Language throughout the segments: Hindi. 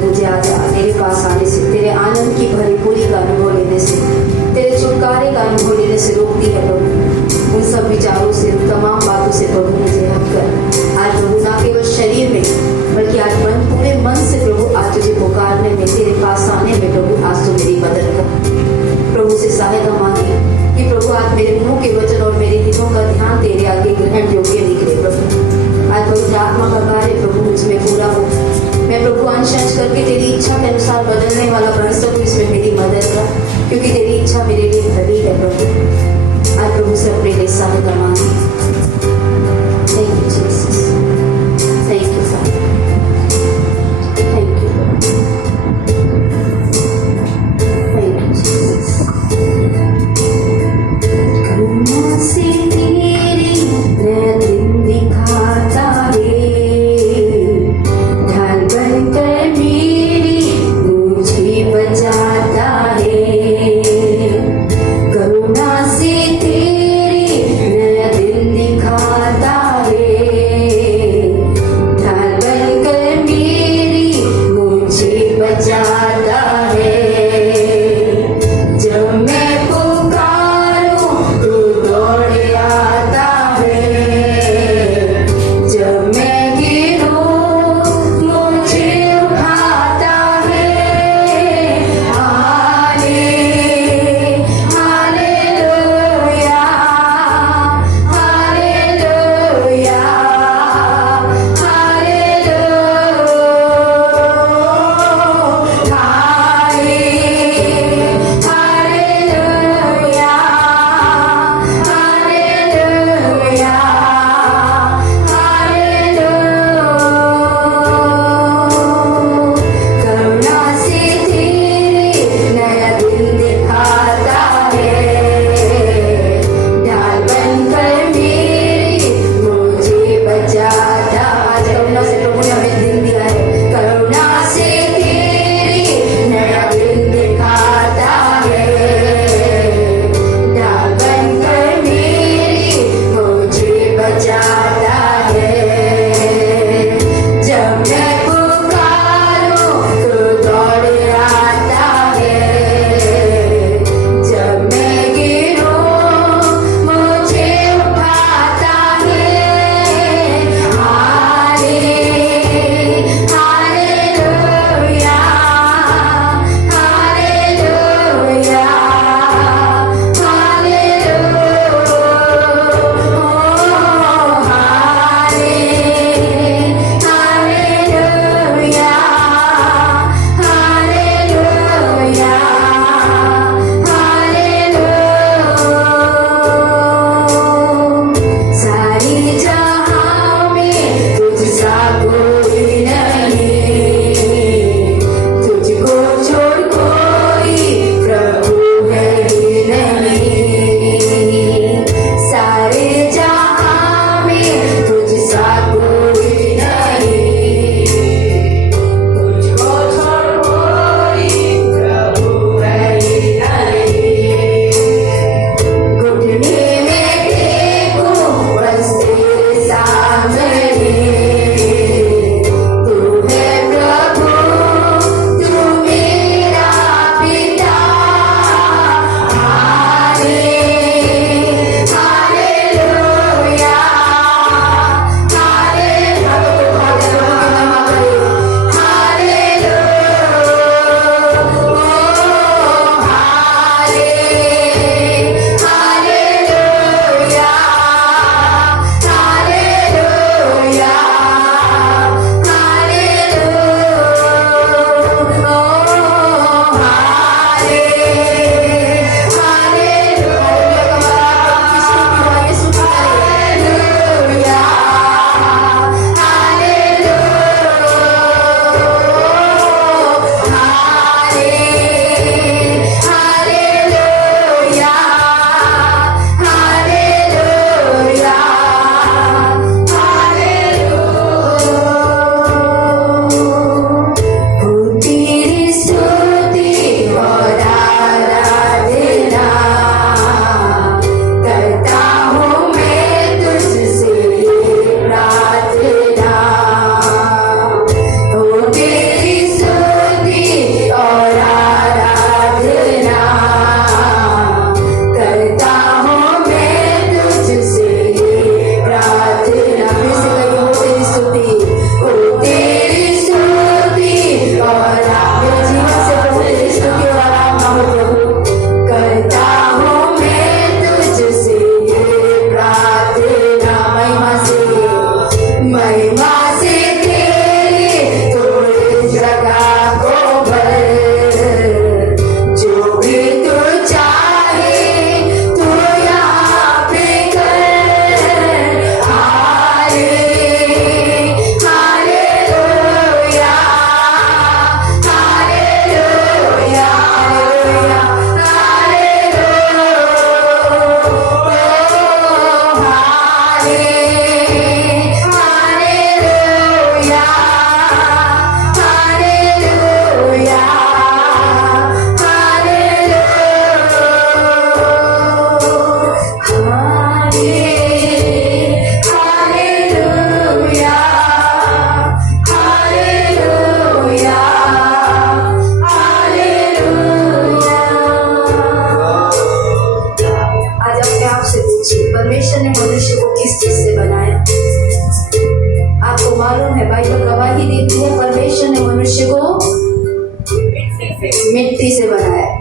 जो मुझे आज तेरे पास आने से, तेरे आनंद की भरी पूरी का अनुभव लेने से, तेरे छुटकारे का अनुभव लेने से रोकती है प्रभु। उन सब विचारों से, उन तमाम बातों से प्रभु मुझे हटकर आज प्रभु ना केवल शरीर में बल्कि आज मन, पूरे मन से प्रभु आज तुझे पुकारने में, तेरे पास आने में प्रभु आज तू मेरी मदद कर। प्रभु से सहायता मांगे कि प्रभु आज मेरे मुंह के वचन और मेरे हितों का ध्यान तेरे आगे ग्रहण योग्य निकले प्रभु। आज पवित्र आत्मा का कार्य प्रभु मुझमें पूरा हो। मैं प्रभु अंश अंश करके तेरी इच्छा के अनुसार बदलने वाला बन सकूं, इसमें मेरी मदद कर, क्योंकि तेरी इच्छा मेरे लिए भली है प्रभु। आज प्रभु से अपने लिए सहायता मांगे। Thank you Jesus, thank you father, thank you, thank you Jesus. करुणा से तेरी नया दिन दिखाता है, ढाल बनकर मेरी मुझे बचाता है। करुणा से तेरी नया दिन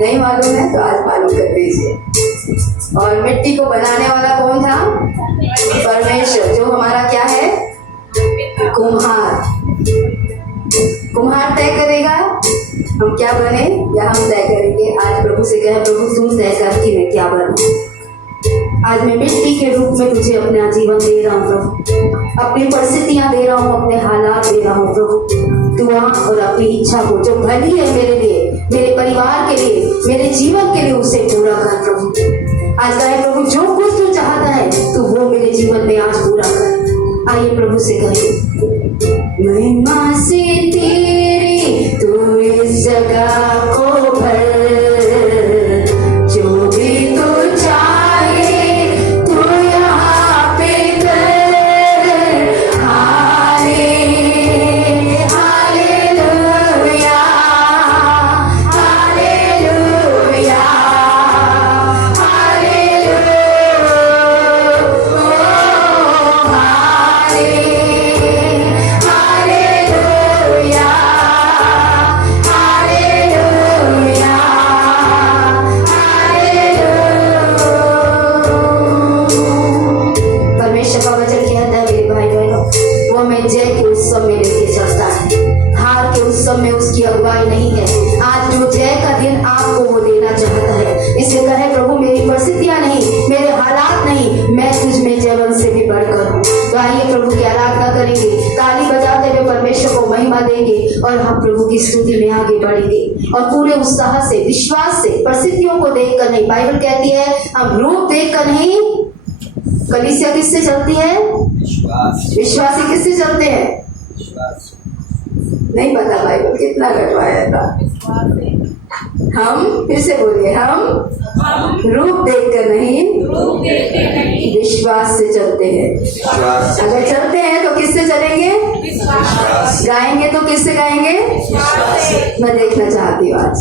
नहीं मालूम है तो आज मालूम कर दीजिए। और मिट्टी को बनाने वाला कौन था? परमेश्वर, जो हमारा क्या है? कुम्हार। कुम्हार तय करेगा हम क्या बने या हम तय करेंगे। आज प्रभु से कहे, प्रभु तुम तय कर कि मैं क्या बनूं। आज मैं मिट्टी के रूप में तुझे अपना जीवन दे रहा हूँ प्रभु, अपनी परिस्थितियां दे रहा हूँ, अपने हालात दे रहा हूँ प्रभु। तू आ और अपनी इच्छा को जो भली है मेरे लिए, मेरे परिवार के लिए, मेरे जीवन के लिए, उसे पूरा कर प्रभु। आज कहे प्रभु जो कुछ तू चाहता है तू वो मेरे जीवन में आज पूरा कर। आइए प्रभु से कहे, महिमा से तेरी तू इस जगह को भर, जो भी तू चाहे तू यहाँ पे कर। हाले हालेलुया, हालेलुया, हालेलुया, परमेश्वर का वचन कहता है मेरे भाई बहनों, वो मैं जय के उत्सव में लेके चलता है, हार के उत्सव में उसकी अगुवाई नहीं है। आज जो जय का दिन आपको वो देना चाहता है, इसलिए कहे प्रभु मेरी परिस्थितियां नहीं, मेरे हालात नहीं, मैं तुझ में जयवंत से भी बढ़कर हूँ। तो आइए प्रभु की आराधना करेंगे, ताली बजाते हुए परमेश्वर को महिमा देंगे और हम प्रभु की स्तुति में आगे बढ़ेंगे और पूरे उत्साह से, विश्वास से, परिस्थितियों को देखकर नहीं। बाइबल कहती है हम रूप देखकर नहीं, कलीसिया किससे चलती है? विश्वासी किससे चलते हैं? नहीं पता बाइबल कितना कटवाया था। हम फिर से बोलिए, हम रूप देखकर नहीं, विश्वास से चलते हैं। अगर चलते हैं तो किससे चलेंगे? गाएंगे तो किससे गाएंगे? मैं देखना चाहती हूँ आज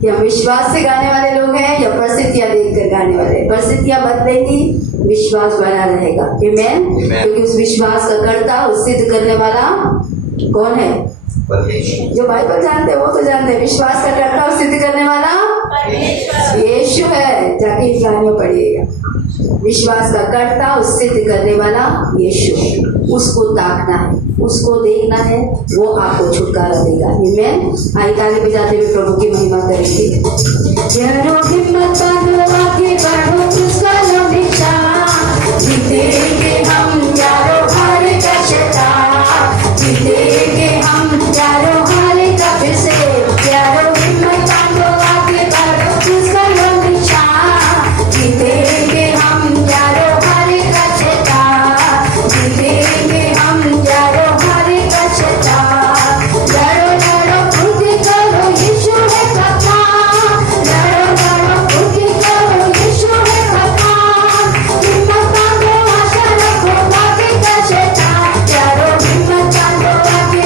कि हम विश्वास से गाने वाले लोग हैं या परिस्थितियां देखकर गाने वाले। परिस्थितियां बदलेंगी, विश्वास बना रहेगा। आमीन। क्योंकि उस विश्वास का कर्ता और सिद्ध करने वाला कौन है? जो बाइबल जानते हैं वो तो जानते हैं, विश्वास का कर्ता और सिद्ध करने वाला यीशु है। जाके इब्रानियों पढ़िएगा, विश्वास का कर्ता और सिद्ध करने वाला यीशु, उसको ताकना है, उसको देखना है, वो आपको छुटकारा देगा। आमीन। आई ताली बजाते हुए प्रभु की महिमा करेंगे। यारो हिम्मत बांधो, आगे बढ़ो, उसका नाम निशान, जीतेंगे हम यारो हार का शैतान, जीतेंगे हम यारो हार का फिर से। यारो हिम्मत बांधो, आगे बढ़ो, उसका नाम निशान, जीतेंगे हम यारो हार का शैतान, जीतेंगे हम यारो हार का शैतान। लड़ो लड़ो खुद करो, यीशु है कप्तान, लड़ो लड़ो खुद करो, यीशु है कप्तान। हिम्मत बांधो, आशा रखो, आगे का शैतान, यारो हिम्मत बांधो, आगे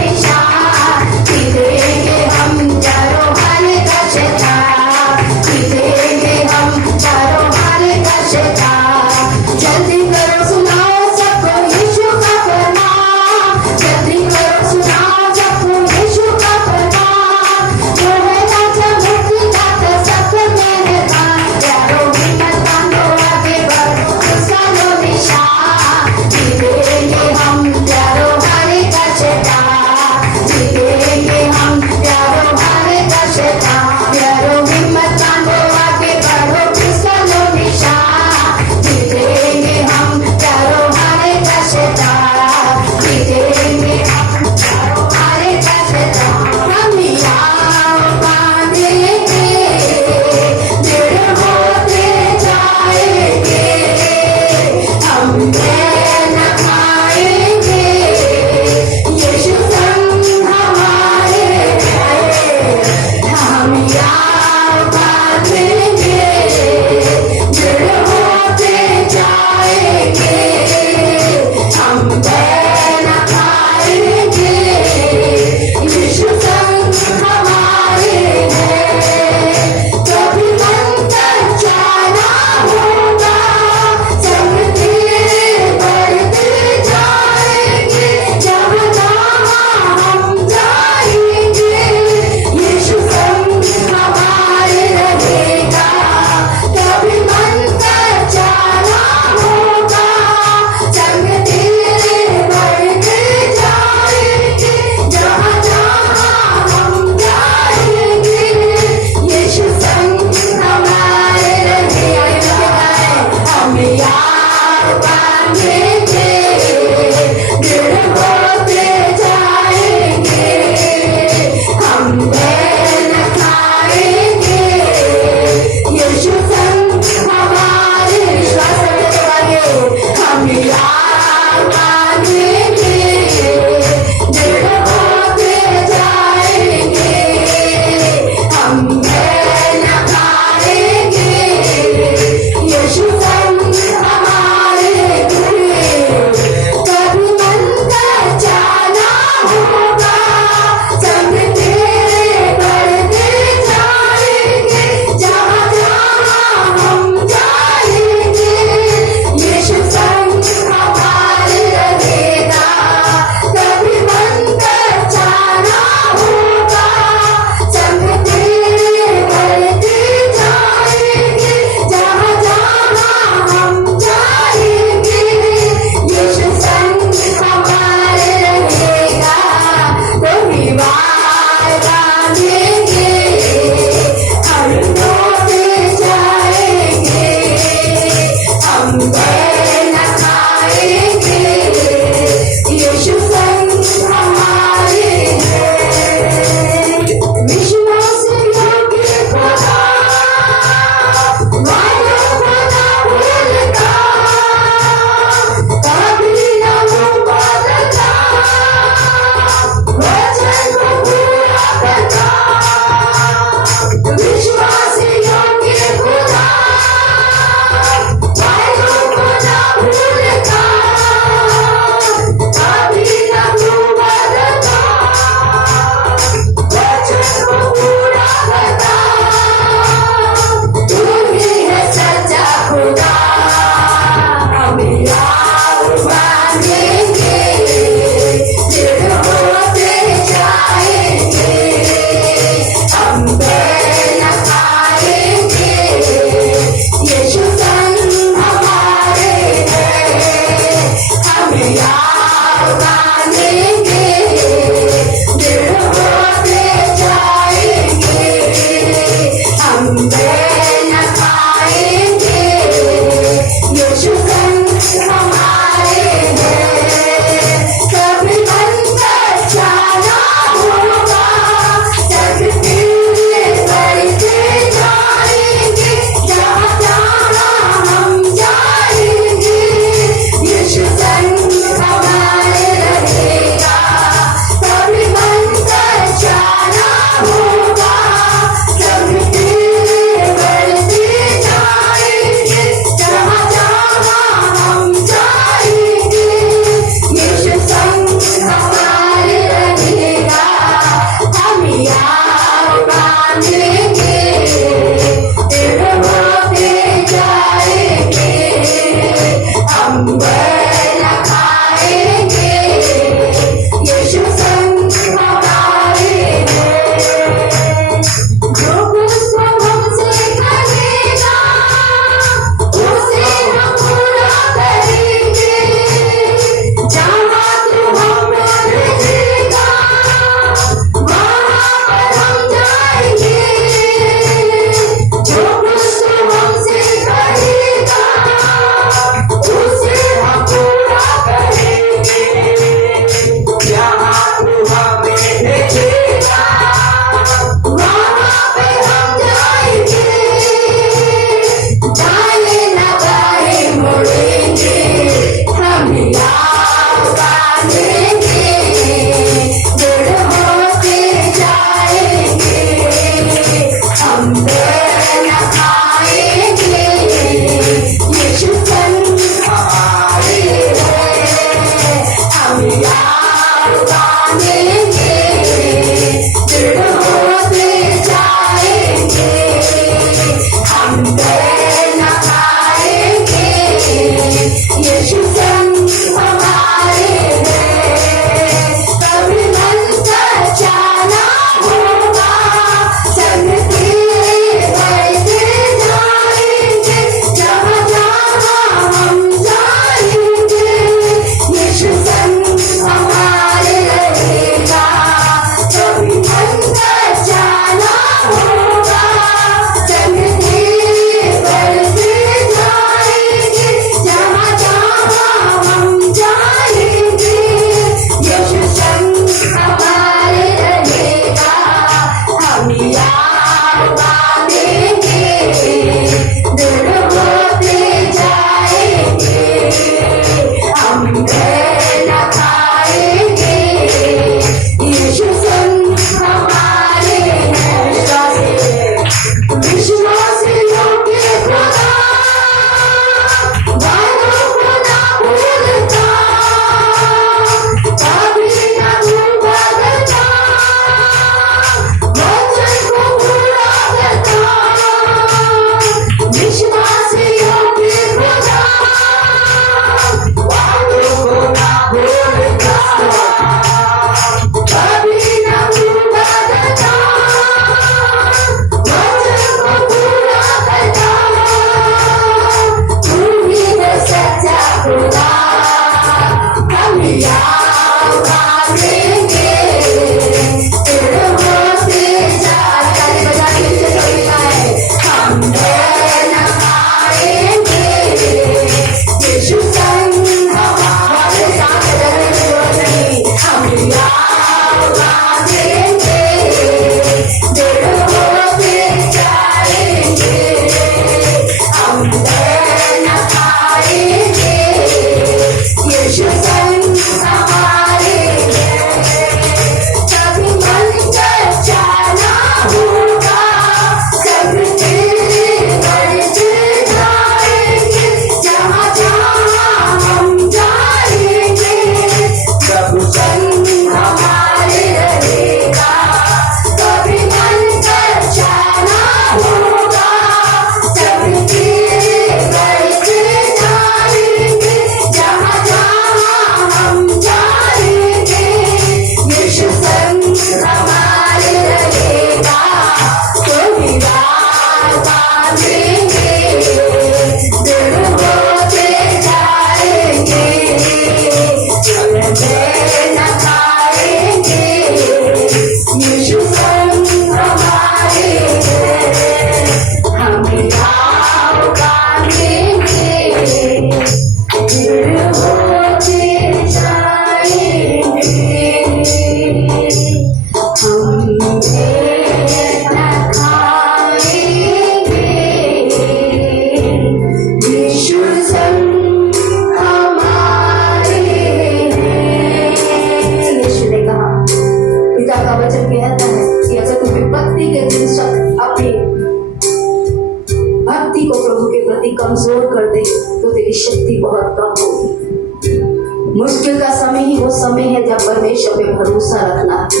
कमजोर कर दे तो तेरी शक्ति बहुत कम होगी। मुश्किल का समय ही वो समय है जब परमेश्वर पे भरोसा रखना है,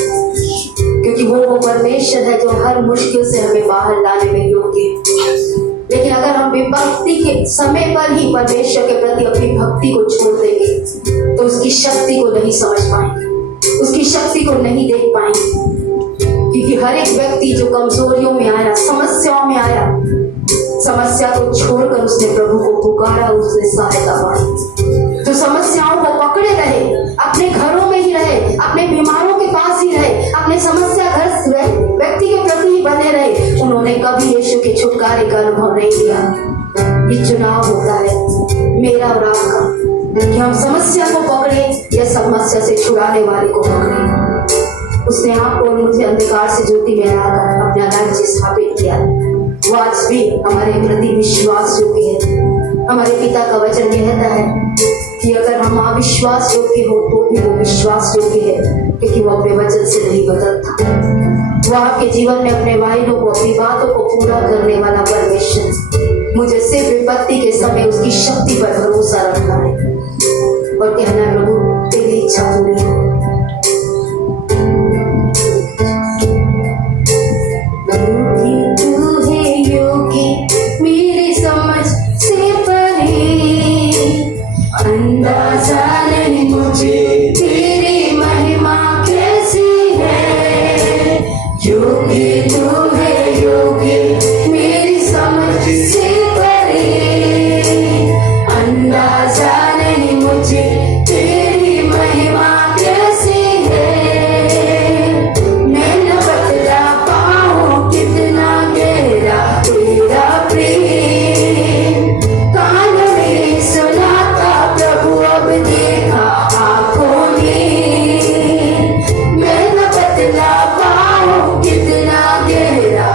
क्योंकि वो परमेश्वर है जो हर मुश्किल से हमें बाहर लाने में योग्य है। लेकिन अगर हम विपत्ति के समय पर ही परमेश्वर के प्रति अपनी भक्ति को छोड़ देंगे तो उसकी शक्ति को नहीं समझ पाएंगे, उसकी शक्ति को नहीं देख पाएंगे। क्योंकि हर एक व्यक्ति जो कमजोरियों में आया, समस्याओं में आया, समस्या को छोड़कर उसने प्रभु को पुकारा, उसने सहायता पाई। तो समस्याओं को पकड़े रहे, अपने घरों में ही रहे, अपने बीमारों के पास ही रहे, अपने समस्याग्रस्त व्यक्ति के प्रति ही बने रहे, उन्होंने कभी यीशु के छुटकारे का अनुभव नहीं किया। ये चुनाव होता है मेरा और आपका कि हम समस्या को पकड़े या समस्या से छुड़ाने वाले को पकड़े। उसने आपको और मुझे अंधकार से ज्योति में लाकर अपना राज्य स्थापित किया। वो आज भी हमारे प्रति विश्वास योग्य है। हमारे पिता का वचन कहता है कि अगर हम अविश्वास योग्य हो तो भी वो विश्वास योग्य है, क्योंकि वो अपने वचन से नहीं बदलता। वो आपके जीवन में अपने वायदों को, अपनी बातों को पूरा करने वाला परमेश्वर। मुझे सिर्फ विपत्ति के समय उसकी शक्ति पर भरोसा रखना है और कहना, प्रभु तेरी इच्छा पूरी हो। योगी तू है योगी मेरी समझ से परे, अंदाजा नहीं मुझे तेरी महिमा कैसी है। मैं न बतला पाऊं कितना गहरा तेरा प्रेम, कान में सुना था प्रभु अब देखा आंखों ने। मैं न बतला पाऊं कितना गहरा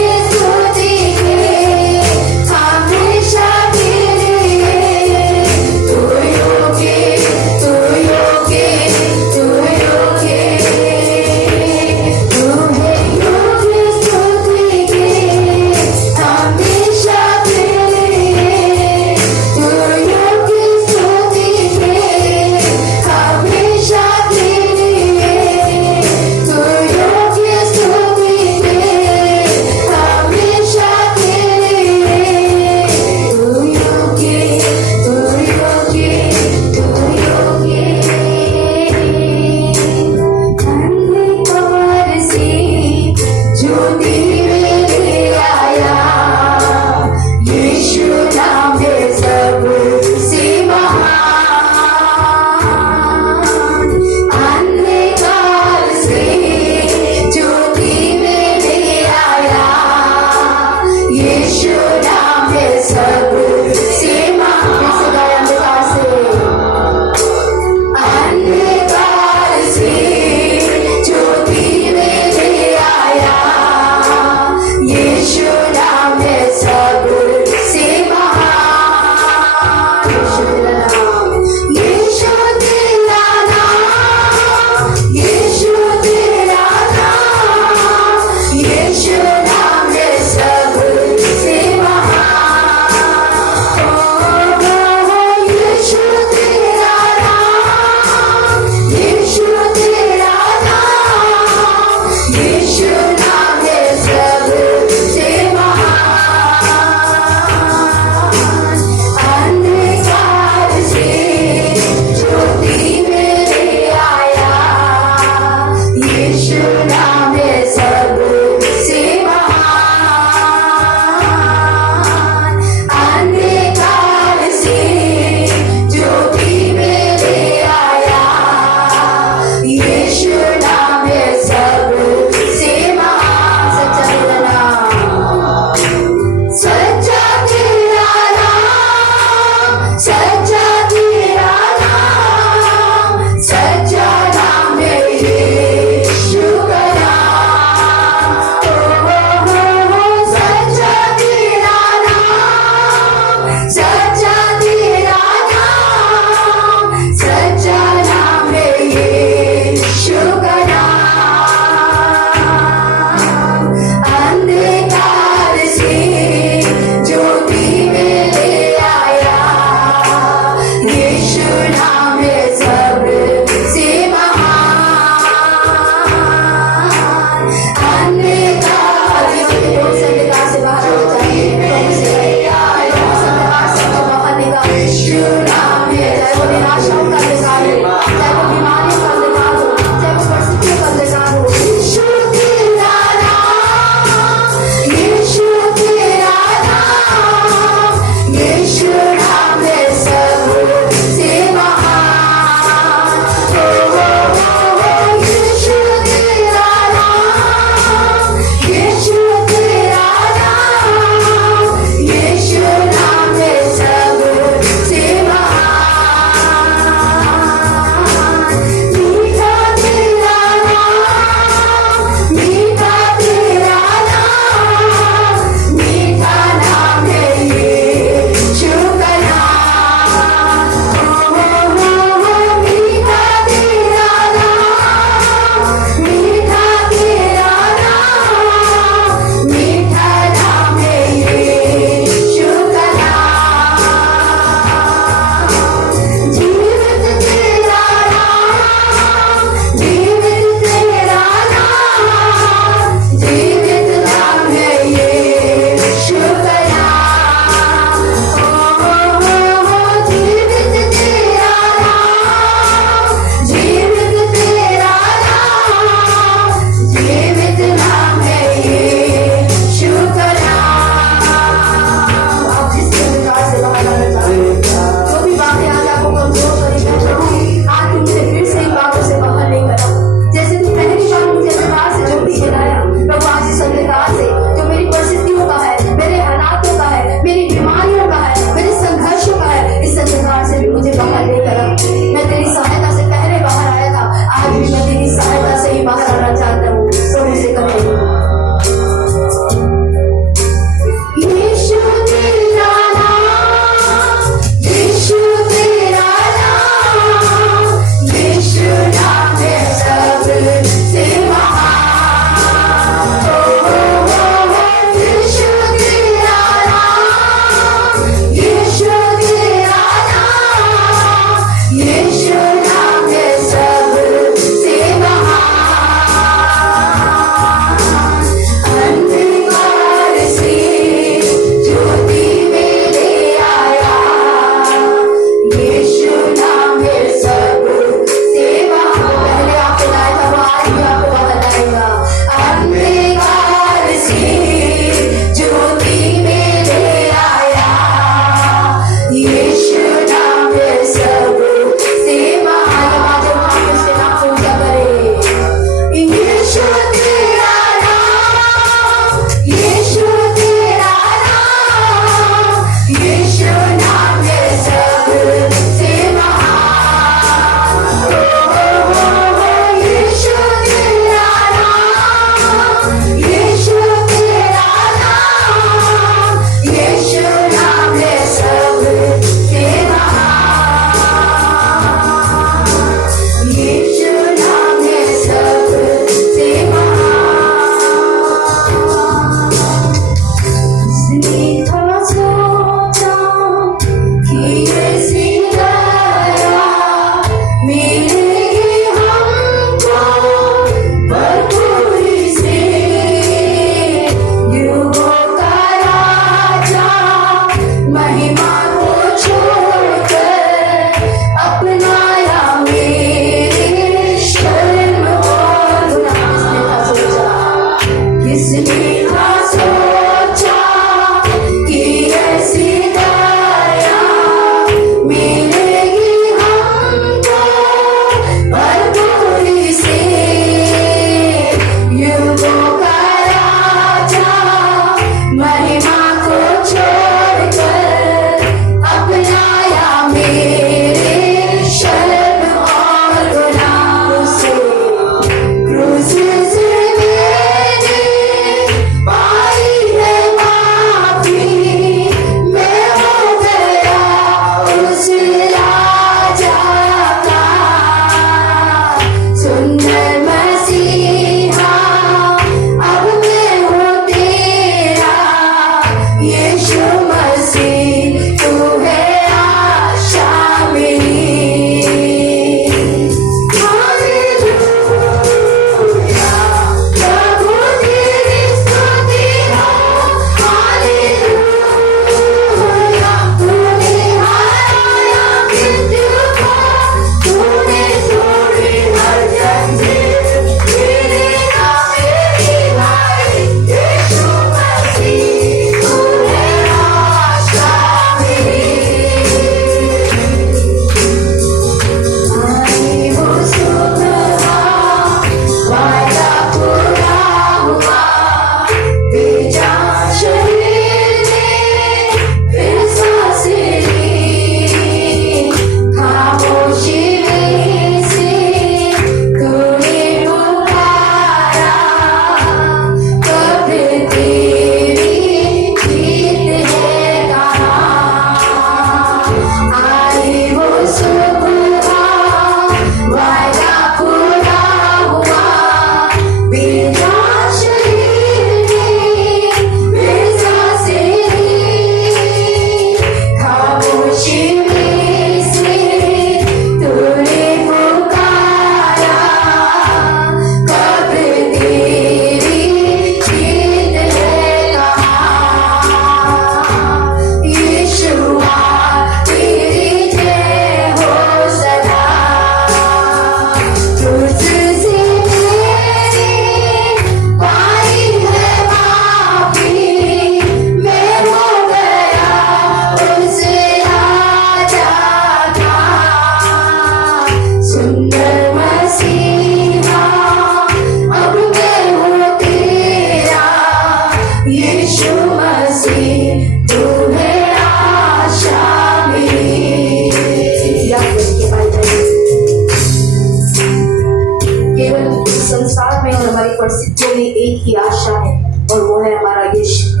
संसार में और हमारी परिस्थितियों में एक ही आशा है और वो है हमारा यीशु।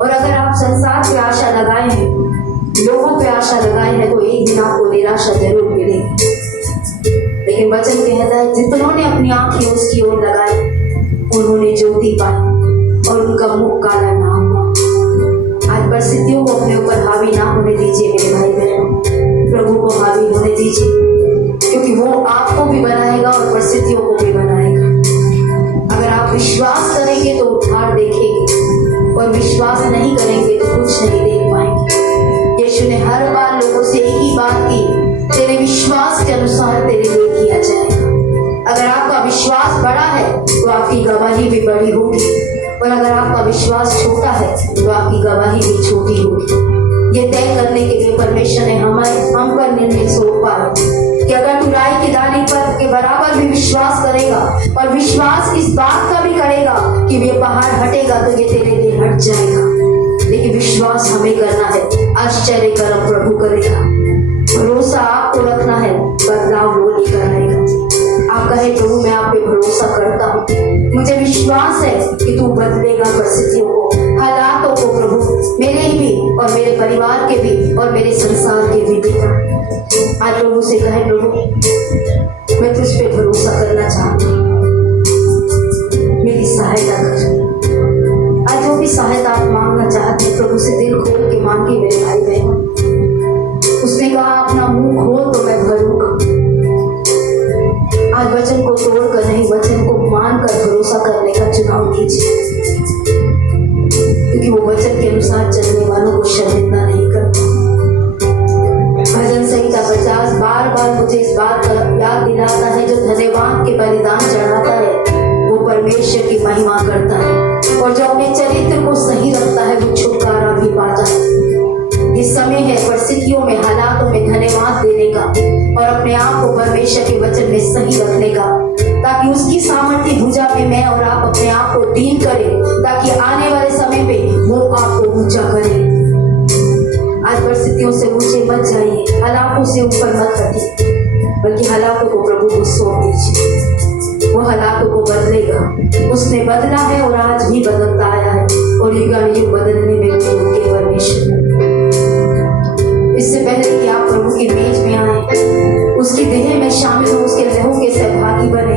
और अगर आप संसार पे आशा लगाए हैं, लोगों पे आशा लगाए हैं, तो एक दिन आपको निराशा जरूर मिलेगी। लेकिन वचन कहता है जितनों ने अपनी आंखें उसकी ओर लगाई उन्होंने ज्योति पाई और उनका मुख काला ना हुआ। आज परिस्थितियों को अपने ऊपर हावी ना होने दीजिए मेरे भाई बहनों, प्रभु को हावी होने दीजिए, क्योंकि वो आपको भी बनाएगा और परिस्थितियों को भी बनाएगा। अगर आप विश्वास करेंगे तो उद्धार देखेंगे और विश्वास नहीं करेंगे तो कुछ नहीं देख पाएंगे। यीशु ने हर बार लोगों से एक ही बात की, तेरे विश्वास के अनुसार तेरे लिए किया जाएगा। अगर आपका विश्वास बड़ा है तो आपकी गवाही भी बड़ी होगी, और अगर आपका विश्वास छोटा है तो आपकी गवाही भी छोटी होगी। ये तय करने के लिए परमेश्वर ने हम पर निर्णय सौंपा है कि अगर तू राई की डाली पर के बराबर भी विश्वास करेगा और विश्वास इस बात का भी करेगा कि ये पहाड़ हटेगा तो ये तेरे लिए हट जाएगा। लेकिन विश्वास हमें करना है, आश्चर्य कर्म प्रभु करेगा। भरोसा आपको रखना है, बदलाव वो लेकर आएगा। आप कहे प्रभु मैं आप पे भरोसा करता हूँ, मुझे विश्वास है कि तू बदलेगा परिस्थितियों को, हालातों को प्रभु, मेरे ही भी और मेरे परिवार के भी और मेरे संसार के भी देगा। आज प्रभु से कहे प्रभु मैं तुझ पे भरोसा करना चाहती हूँ, मेरी सहायता कर। आज जो भी सहायता आप मांगना चाहते हैं प्रभु से दिल खोल के मांगिए मेरे भाई बहन। उसने कहा अपना मुंह खोल तो मैं भरूंगा। आज वचन को तोड़कर नहीं, वचन को मानकर भरोसा करने का चुनाव कीजिए, क्योंकि वो वचन के अनुसार चलने वालों को शर्मिंदा नहीं करता। भजन संहिता 50 बार बार मुझे इस बात का याद दिलाता है, जो धन्यवाद के बलिदान चढ़ाता है वो परमेश्वर की महिमा करता है, और जो अपने चरित्र को सही रखता है वो छुटकारा भी पाता है। इस समय है परिस्थितियों में, हालातों में धन्यवाद देने का और अपने आप को परमेश्वर के वचन में सही रखने का, ताकि उसकी सामर्थ्य भुजा में मैं और आप अपने आप को डील करें, ताकि आने वाले समय पे वो आपको ऊंचा करे। आज परिस्थितियों से ऊंचे मत जाइए, हालातों से ऊपर मत हटिए, बल्कि हालातों को प्रभु को सौंप दीजिए। वो हालातों को बदलेगा, उसने बदला है और आज भी बदलता आया है, और युगानुयुग बदलने में उनके परमेश्वर। इससे पहले कि आप प्रभु की मेज में आए, उसकी देह में शामिल हो, उसके लहू के सहभागी बने,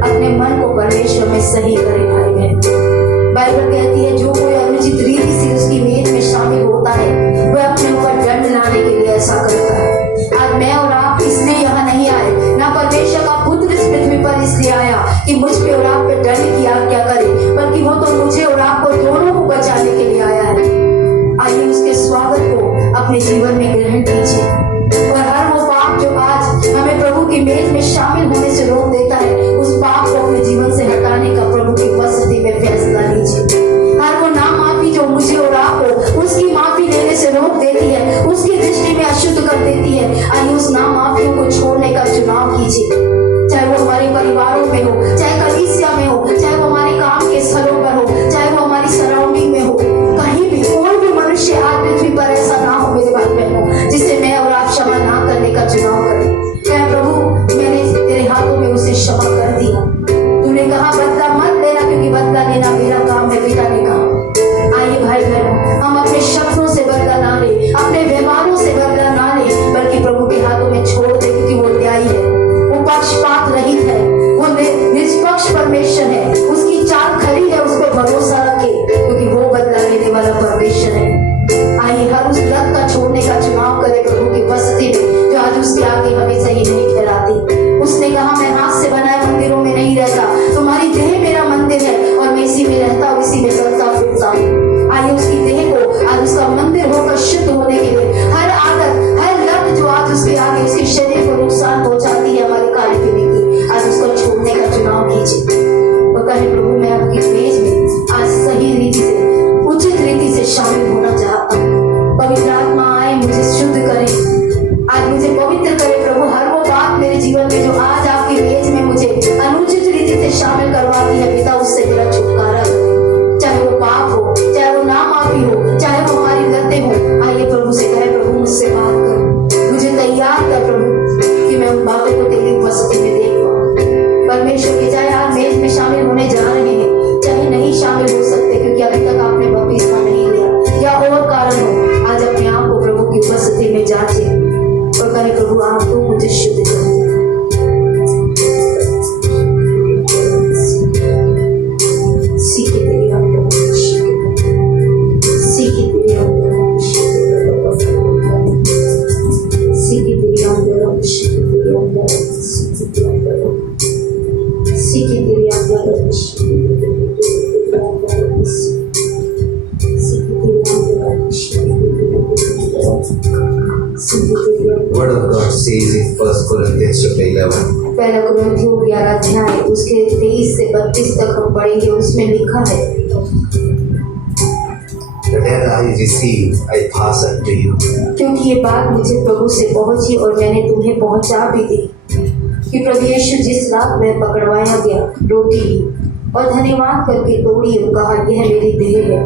अपने मन को परमेश्वर में सही करें भाई बहन। बाइबल कहती है जो कोई अनुचित रीति से उसकी मेज में शामिल होता है वह अपने ऊपर दंड लाने के लिए ऐसा करता है। आज मैं और आप इसलिए यहाँ नहीं आए, ना परमेश्वर का पुत्र इस पृथ्वी पर इसलिए आया कि मुझ पे और आप पे दंड की आज्ञा करे, बल्कि वो तो मुझे और आपको दोनों को बचाने के लिए आया है। आइए उसके स्वागत को अपने जीवन में ग्रहण कीजिए, और हर वो पाप जो आज हमें प्रभु की मेज में शामिल होने से रोक देता है, उस पाप को अपने जीवन से हटाने का प्रभु की उपस्थिति में फैसला लीजिए। हर वो ना माफी जो मुझे और आपको उसकी माफी लेने से रोक देती है, उसकी दृष्टि में अशुद्ध कर देती है, आइए उस ना माफियों को छोड़ने का चुनाव कीजिए। चाहे वो हमारे परिवारों में हो, चाहे कलीसिया में हो, चाहे वो हमारे काम के स्थलों पर हो, चाहे वो हमारी सराउंडिंग में हो, कहीं भी कोई भी मनुष्य आज पृथ्वी पर ऐसा ना हो मेरे भाई बहनों जिसे मैं और आप क्षमा ना करने का चुनाव करें। मैं प्रभु मैंने तेरे हाथों में उसे क्षमा कर दिया, तूने कहा बदला मत लेना क्योंकि बदला लेना मेरा काम है, पिता ने कहा। आइए भाई बहनों हम अपने शब्दों से बदला ना ले, अपने व्यवहारों से बदला ना ले, बल्कि प्रभु के हाथों में छोड़ दे, क्योंकि वो न्यायी है, वो पक्षपात रहित है, वो निष्पक्ष परमेश्वर है, उसकी चाल खरी है, उस पर भरोसा रखे क्योंकि वो बदला लेने वाला परमेश्वर है। आइए हर उस लत का छोड़ने का चुनाव करें प्रभु की उपस्थिति में, जो आज उसके आगे हमें सही नहीं ठहराती। उसने कहा मैं हाथ से बनाए मंदिरों में नहीं रहता, तुम्हारी देह मेरा मंदिर है और मैं इसी में रहता हूँ, इसी में चलता फिरता हूँ। आइए उसकी देह को आज उसका मंदिर होकर शुद्ध होने के लिए हर आदत, हर लत जो आज उसके आगे उसके शरीर को नुकसान पहुंचाती है हमारे कार्य के लिए, आज उसको छोड़ने का चुनाव कीजिए। वो कहे प्रभु मैं आपकी मेज में आज सही रीति से, उचित रीति से शामिल होना चाहता हूँ। पवित्र आत्मा आए मुझे शुद्ध करे, आज मुझे पवित्र करे प्रभु। हर वो बात मेरे जीवन में जो आज आपकी मेज में मुझे अनुचित रीति से शामिल करवाती है पिता, उससे मेरा छुटकारा करे, चाहे वो पाप हो, चाहे वो नामाफी हो, चाहे वो हमारी लतें हो। आइए प्रभु से कहे प्रभु मुझसे बात कर, मुझे तैयार कर प्रभु कि मैं उन बातों को तेरी उपस्थिति में देख पाऊं। परमेश्वर की to 11. पहला कुरिन्थियों 11 अध्याय उसके 23 से 32 तक हम पढ़ेंगे। उसमें लिखा है, That I receive, I pass on to you. क्योंकि ये बात मुझे प्रभु से पहुंची और मैंने तुम्हें पहुंचा भी दी कि प्रभु यीशु जिस रात में पकड़वाया गया रोटी ली और धन्यवाद करके तोड़ी और कहा, यह मेरी देह है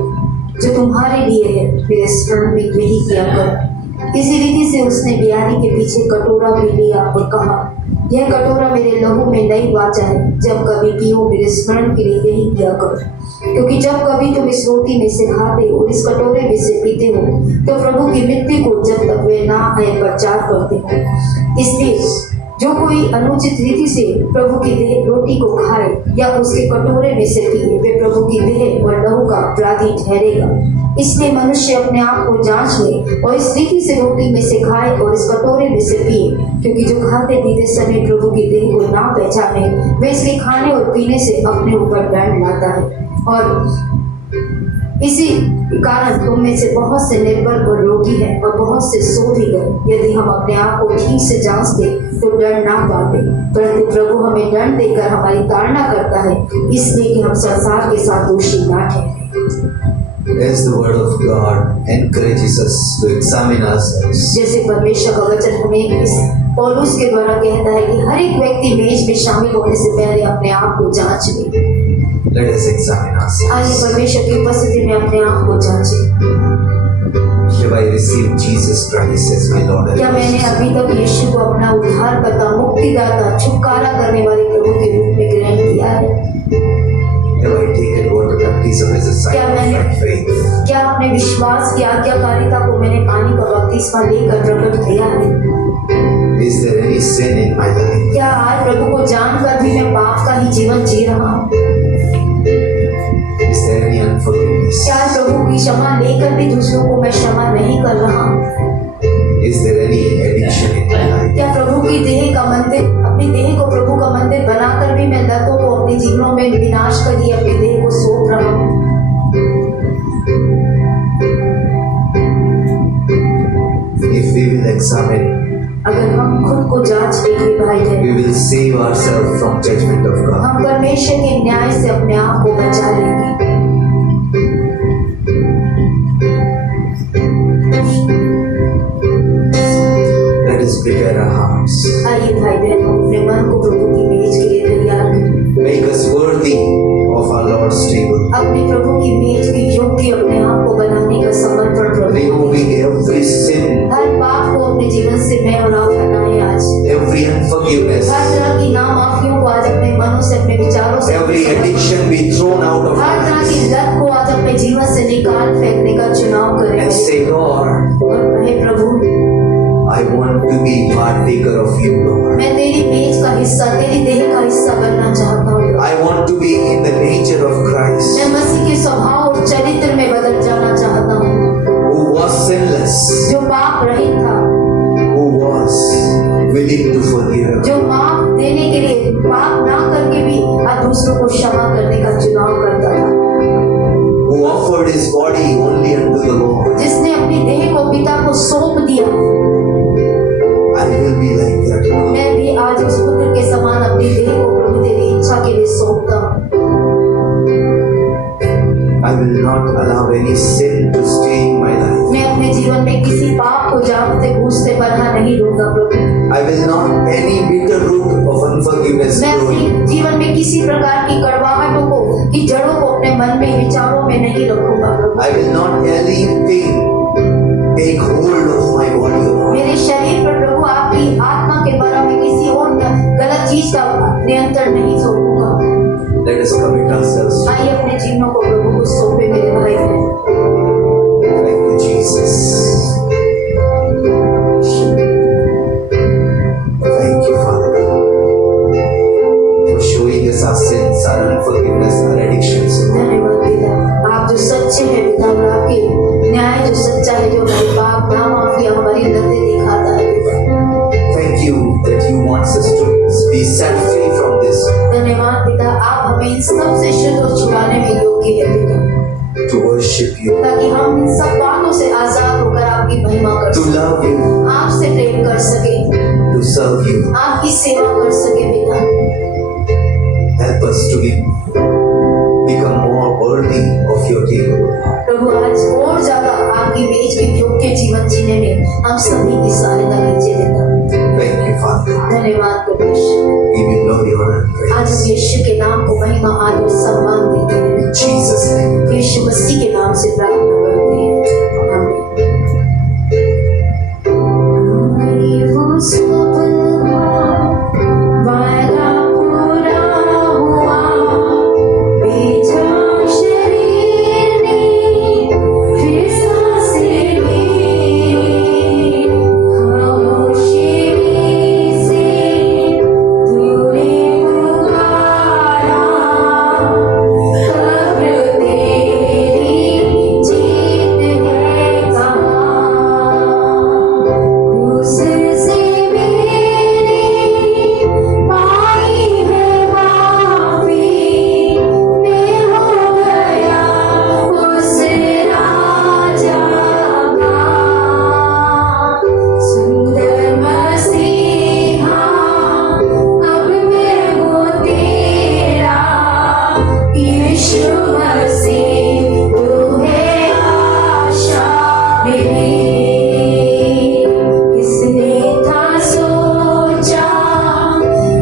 जो तुम्हारे लिए है, मेरे स्मरण में यही किया कर। इसी रीति से उसने बियारी के पीछे कटोरा भी लिया और कहा, यह कटोरा मेरे लहू में नई वाचा है, जब कभी पियो मेरे स्मरण के लिए यही किया कर। क्योंकि जब कभी तुम इस रोटी में से खाते और इस कटोरे में से पीते हो तो प्रभु की मृत्यु को जब तक वे ना आए प्रचार करते हो। इसलिए जो कोई अनुचित रीति से प्रभु की देह रोटी को खाए या उसके कटोरे में से पिए, वे प्रभु की देह और लहू का अपराधी ठहरेगा। इसलिए मनुष्य अपने आप को जांच ले और इस रीति से रोटी में से खाए और इस कटोरे में से पिए, क्योंकि जो खाते पीते समय प्रभु की देह को ना पहचाने, वे इसके खाने और पीने से अपने ऊपर दंड लाता है। और इसी कारण तुम में से बहुत से निर्बल और रोगी हैं और बहुत से सो भी गए। यदि हम अपने आप को ठीक से जांचते तो दंड ना पाते, परंतु प्रभु हमें दंड देकर हमारी ताड़ना करता है, इसलिए कि हम संसार के साथ दोषी ना ठहरे। As the word of God encourages us to examine ourselves, जैसे परमेश्वर का वचन हमें इस पौलुस के द्वारा कहता है कि हर एक व्यक्ति मेज में शामिल होने से पहले अपने आप को जांच ले। let us examine ourselves. आइए परमेश्वर की उपस्थिति में अपने आप को जांचें। Have I received Jesus Christ as my Lord and क्या मैंने Savior? अभी तक यीशु को अपना उद्धारकर्ता, मुक्तिदाता, छुटकारा करने वाले प्रभु के रूप में ग्रहण किया है? Have I taken water baptism as a sign of my faith? क्या अपने विश्वास की आज्ञाकारिता को मैंने पानी का बपतिस्मा लेकर प्रकट किया है? Is there any sin in my life? क्या आज प्रभु को जानकर भी मैं पाप का ही जीवन जी रहा हूँ? Is there any unforgiveness? क्या प्रभु की क्षमा लेकर भी दूसरों को मैं क्षमा नहीं कर रहा हूँ? Is there any addiction in my life? क्या प्रभु की देह का मंदिर, अपनी देह को प्रभु का मंदिर बनाकर भी मैं लतों को अपने जीवनों में विनाश करिए अपने देह को सौंप रहा हूँ? If we will examine, अगर हम खुद को जांच लेंगे भाई बहन, we will save ourselves from judgment of God. हम परमेश्वर के न्याय से अपने आप को बचा लेंगे। Let us prepare our hearts. आइए भाई बहन, अपने मन को प्रभु की मेज के लिए तैयार करें। Make us worthy of our Lord's table. अपने प्रभु की मेज के योग्य अपने आप को बनाने का समर्पण प्रभु। Removing every sin, हर पाप को अपने जीवन से मैं और आप हटाएं आज। every unforgiveness, हर तरह की नामाफियों को आज अपने मनों से, अपने विचारों से, every addiction be thrown out of her our तरह lives. की लत को आज अपने जीवन से निकाल फेंकने का चुनाव करें And say, Lord, और कहे, प्रभु I want to be partaker of you, Lord. मैं तेरी मेज का हिस्सा, तेरी देह का हिस्सा बनना चाहता हूँ। I want to be in the nature of Christ, मैं मसीह के स्वभाव और चरित्र में बदल जाना चाहता हूँ, who was sinless, जो पाप रहित था, who was willing to forgive, जो माफ देने के लिए पाप ना करके भी आज दूसरों को क्षमा करने का चुनाव करता था, who offered his body only unto the Lord. जिसने अपनी देह को पिता को सौंप दिया। I will be like that, Lord. मैं भी आज उस पुत्र के समान अपनी देह को प्रभु तेरी इच्छा के लिए सौंपता हूँ। I will not allow any sin to stay in my life. मैं अपने जीवन में किसी पाप को जानते घुसते बना नहीं दूंगा प्रभु। I will not any bitter root of unforgiveness मैं grow in. अपने जीवन में किसी प्रकार की कड़वाहटों को, की जड़ों को अपने मन में, विचारों में नहीं रखूंगा प्रभु। I will not anything take hold of my body, Lord. मेरे शरीर पर प्रभु आपकी आत्मा के द्वारा मैं किसी और गलत चीज का नियंत्रण नहीं सौंपूंगा। Let us commit ourselves. आइए अपने जीवनों को प्रभु को सौंपे मेरे भाई बहन। Thank you, Jesus. Thank you, Father God, for showing us our sins, our unforgiveness, our addictions. धन्यवाद पिता, आप जो सच्चे हैं पिता, और आपके न्याय जो सच्चा है, जो हमारे पाप ना माफी हमारी लतें दिखाता है पिता। Thank you that you want us to be set free from this, धन्यवाद पिता, आप हमें इन सब से शुद्ध और छुड़ाने में योग्य है पिता, to worship you, ताकि हम इन सब बातों से आजाद होकर आपकी महिमा कर to सकें, love you, आपसे प्रेम कर सके, to serve you. आपकी सेवा कर सके पिता। Help us to become more worthy of your table. प्रभु आज और ज्यादा आपकी मेज के योग्य जीवन जीने में हम सभी की सहायता कीजिए पिता। Thank you, Father. धन्यवाद प्रभु यीशु। We will know the honor and आज हम praise. यीशु के नाम को महिमा आदर सम्मान देते हैं। In Jesus' name. यीशु मसीह के नाम से प्रार्थना करते हैं। आमीन। वो सपना वादा पूरा हुआ, बेचा शरीर ने फिर सांसें ली, खामोशी से तूने पुकारा, खबर तेरी जीत है कहाँ। उससे मेरी पाई है माफी, मैं हो गया उस राजा का। सुंदर मसीहा अब मैं हूँ तेरा, यीशु मसीह तू है आशा मेरी। किसने था सोचा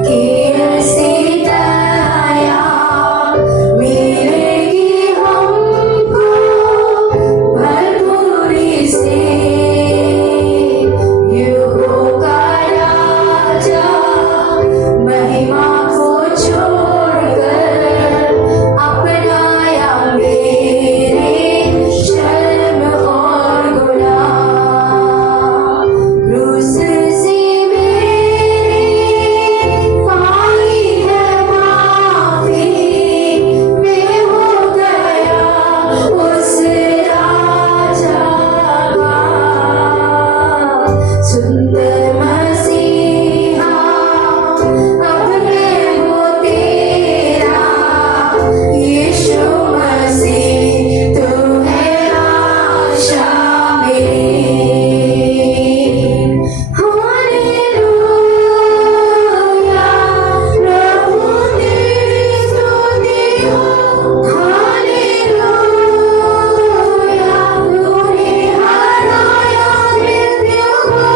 कि ऐसी दया मिलेगी हमको भरपूरी से। युगों का राजा महिमा को छोड़कर अपनाया मेरे शर्म और गुनाह। क्रूस से मेरी पाई है माफी, मैं हो गया उस राजा का। सुंदर मसीहा अब मैं हूँ तेरा, यीशु मसीह तू है आशा मेरी। हालेलुया प्रभु तेरी स्तुति हो, हालेलुया तूने हराया मृत्यु को,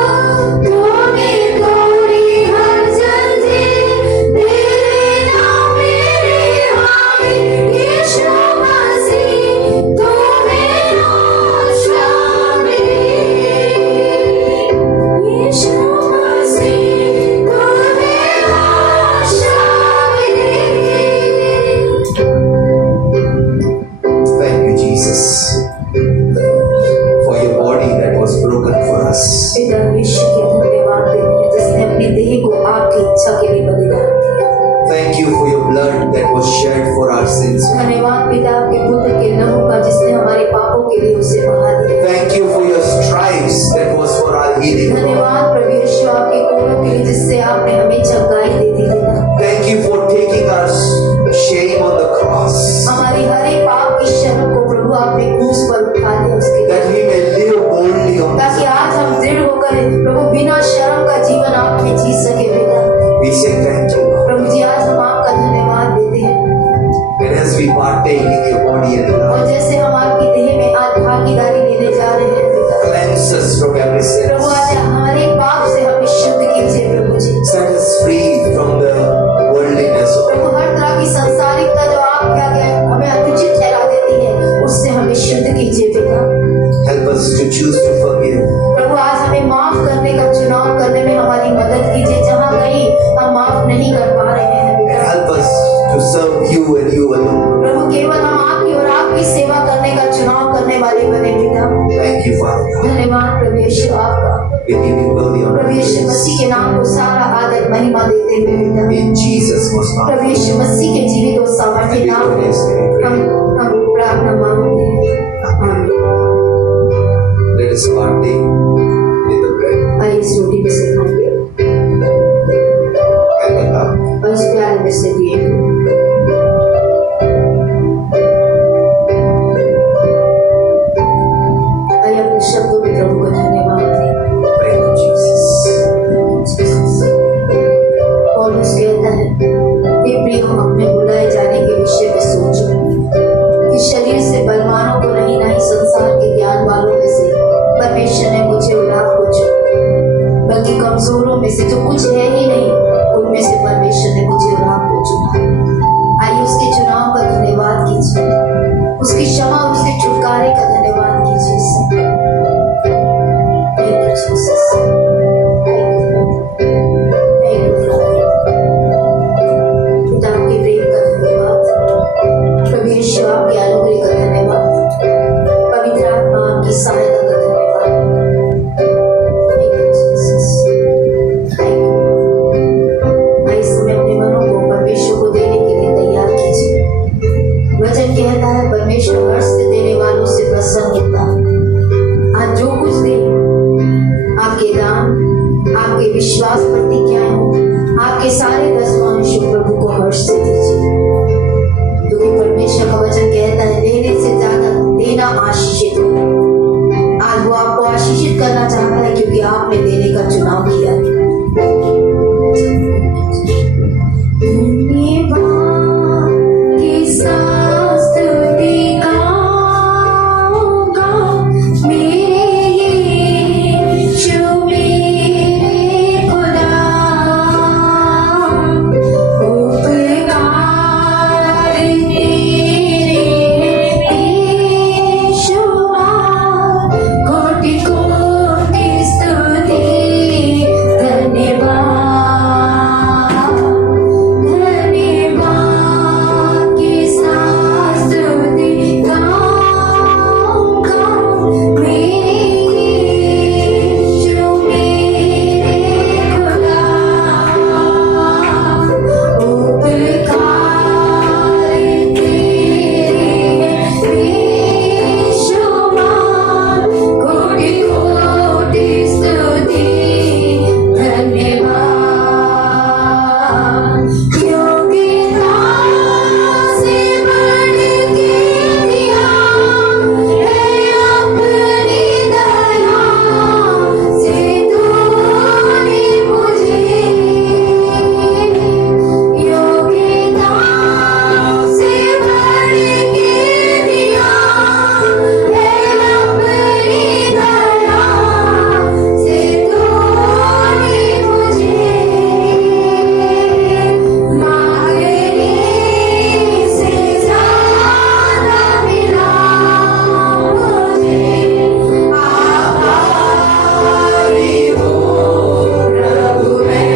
तूने तोड़ी हर जंजीर, तेरे नाम मेरे हाय, यीशु मसीह तू है आशा मेरी। यीशु मसीह तू है आशा मेरी। Thank you, Jesus, for your body that was broken for us. पिता यीशु के धन्यवाद देते हैं जिसने अपनी देह को आपकी इच्छा के लिए बलिदान किया। Thank you for your blood that was shed for our sins. धन्यवाद पिता आपके पुत्र के लहू का जिसने हमारे पापों के लिए उसे बहा दिया। Thank you for your stripes that was for our healing. Lord. धन्यवाद प्रभु यीशु आपके कोड़ों के लिए जिससे आपने हमें चंगाई दे दी पिता। Thank you for taking our shame on the cross, हमारी हर एक पाप की शर्म को प्रभु आपने क्रूस पर उठा दिया उसके लिए, that we may live boldly on this. ताकि आज हम दृढ़ होकर प्रभु बिना शर्म का जीवन आप में जी सके पिता। We say thank you, Lord. प्रभु जी आज हम आपका धन्यवाद देते हैं। And as we partake in your body and और blood, जैसे हम आपकी देह में आज भागीदारी लेने जा रहे हैं पिता, cleanse us from every sin. प्रभु आज हमारे पाप से हमें शुद्ध कीजिए प्रभु जी। Set us free from the worldliness. प्रभु हर तरह की संसारिकता जो आपके आगे हमें अनुचित ठहरा देती है उससे हमें शुद्ध कीजिए पिता। Help us to choose to forgive. प्रभु आज हमें माफ करने का चुनाव करने में हमारी मदद कीजिए जहाँ कहीं हम माफ नहीं कर पा रहे हैं And पिता। help us to serve you and you alone. प्रभु केवल हम आपकी और आपकी सेवा करने का चुनाव करने वाले बने पिता। Thank you, Father. धन्यवाद प्रभु यीशु आपका। We give you all the honor. प्रभु यीशु मसीह के नाम को सारा आदर महिमा देते हुए पिता। In Jesus' most Prabhu powerful यीशु मसीह के जीवित और सामर्थ्य and नाम victorious में name. हम प्रार्थना मांगते हैं। आमीन। Let us partake in the bread आइए इस रोटी में से खाएंगे and the cup. और इस प्याले में से पिएंगे। आइए अपने शब्दों में प्रभु को धन्यवाद दें। Thank you, Jesus. हे प्रियो, अपने बुलाए जाने के विषय में सोचो कि शरीर से बलवानों को नहीं, नहीं संसार के ज्ञान वालों में से परमेश्वर ने मुझे उड़ा को चुना, बल्कि कमजोरों में से जो कुछ है ही नहीं उनमें से परमेश्वर ने मुझे उड़ा को चुना। आइए उसके चुनाव का धन्यवाद कीजिए, उसकी क्षमा, उसके छुटकारे का धन्यवाद कीजिए। Thank you, Jesus. Thank you, Lord. Thank you, Father. पिता आपके प्रेम का धन्यवाद, प्रभु यीशु आपके अनुग्रह का धन्यवाद, पवित्र आत्मा आपकी सहायता का धन्यवाद। Thank you, Jesus. Thank you. आइए समय अपने मनों को परमेश्वर को देने के लिए तैयार कीजिए। वचन कहता है परमेश्वर हर्ष से देने वालों से प्रसन्न होता है। आज जो कुछ दे, आपके दान, आपके विश्वास प्रतिज्ञाएं हो, आपके सारे दसवांश प्रभु को हर्ष से दीजिए, क्योंकि परमेश्वर का वचन कहता है देने से ज्यादा देना आशीषित हो। आज वो आपको आशीषित करना चाहता है क्योंकि आपने देने का चुनाव किया है। धन्यवाद की स्तुति गाऊंगा, मेरे यीशु मेरे खुदा, उपकार तेरे यीशुआ, कोटि कोटि स्तुति धन्यवाद। धन्यवाद की स्तुति गाऊंगा, मेरे यीशु मेरे खुदा, उपकार तेरे यीशुआ, कोटि कोटि स्तुति धन्यवाद। योग्यता से बढ़ के दिया है अपनी दया से तूने मुझे, योग्यता से बढ़ के दिया है अपनी दया से तूने मुझे, मांगने से ज्यादा मिला मुझे। आभारी हूँ प्रभु मैं,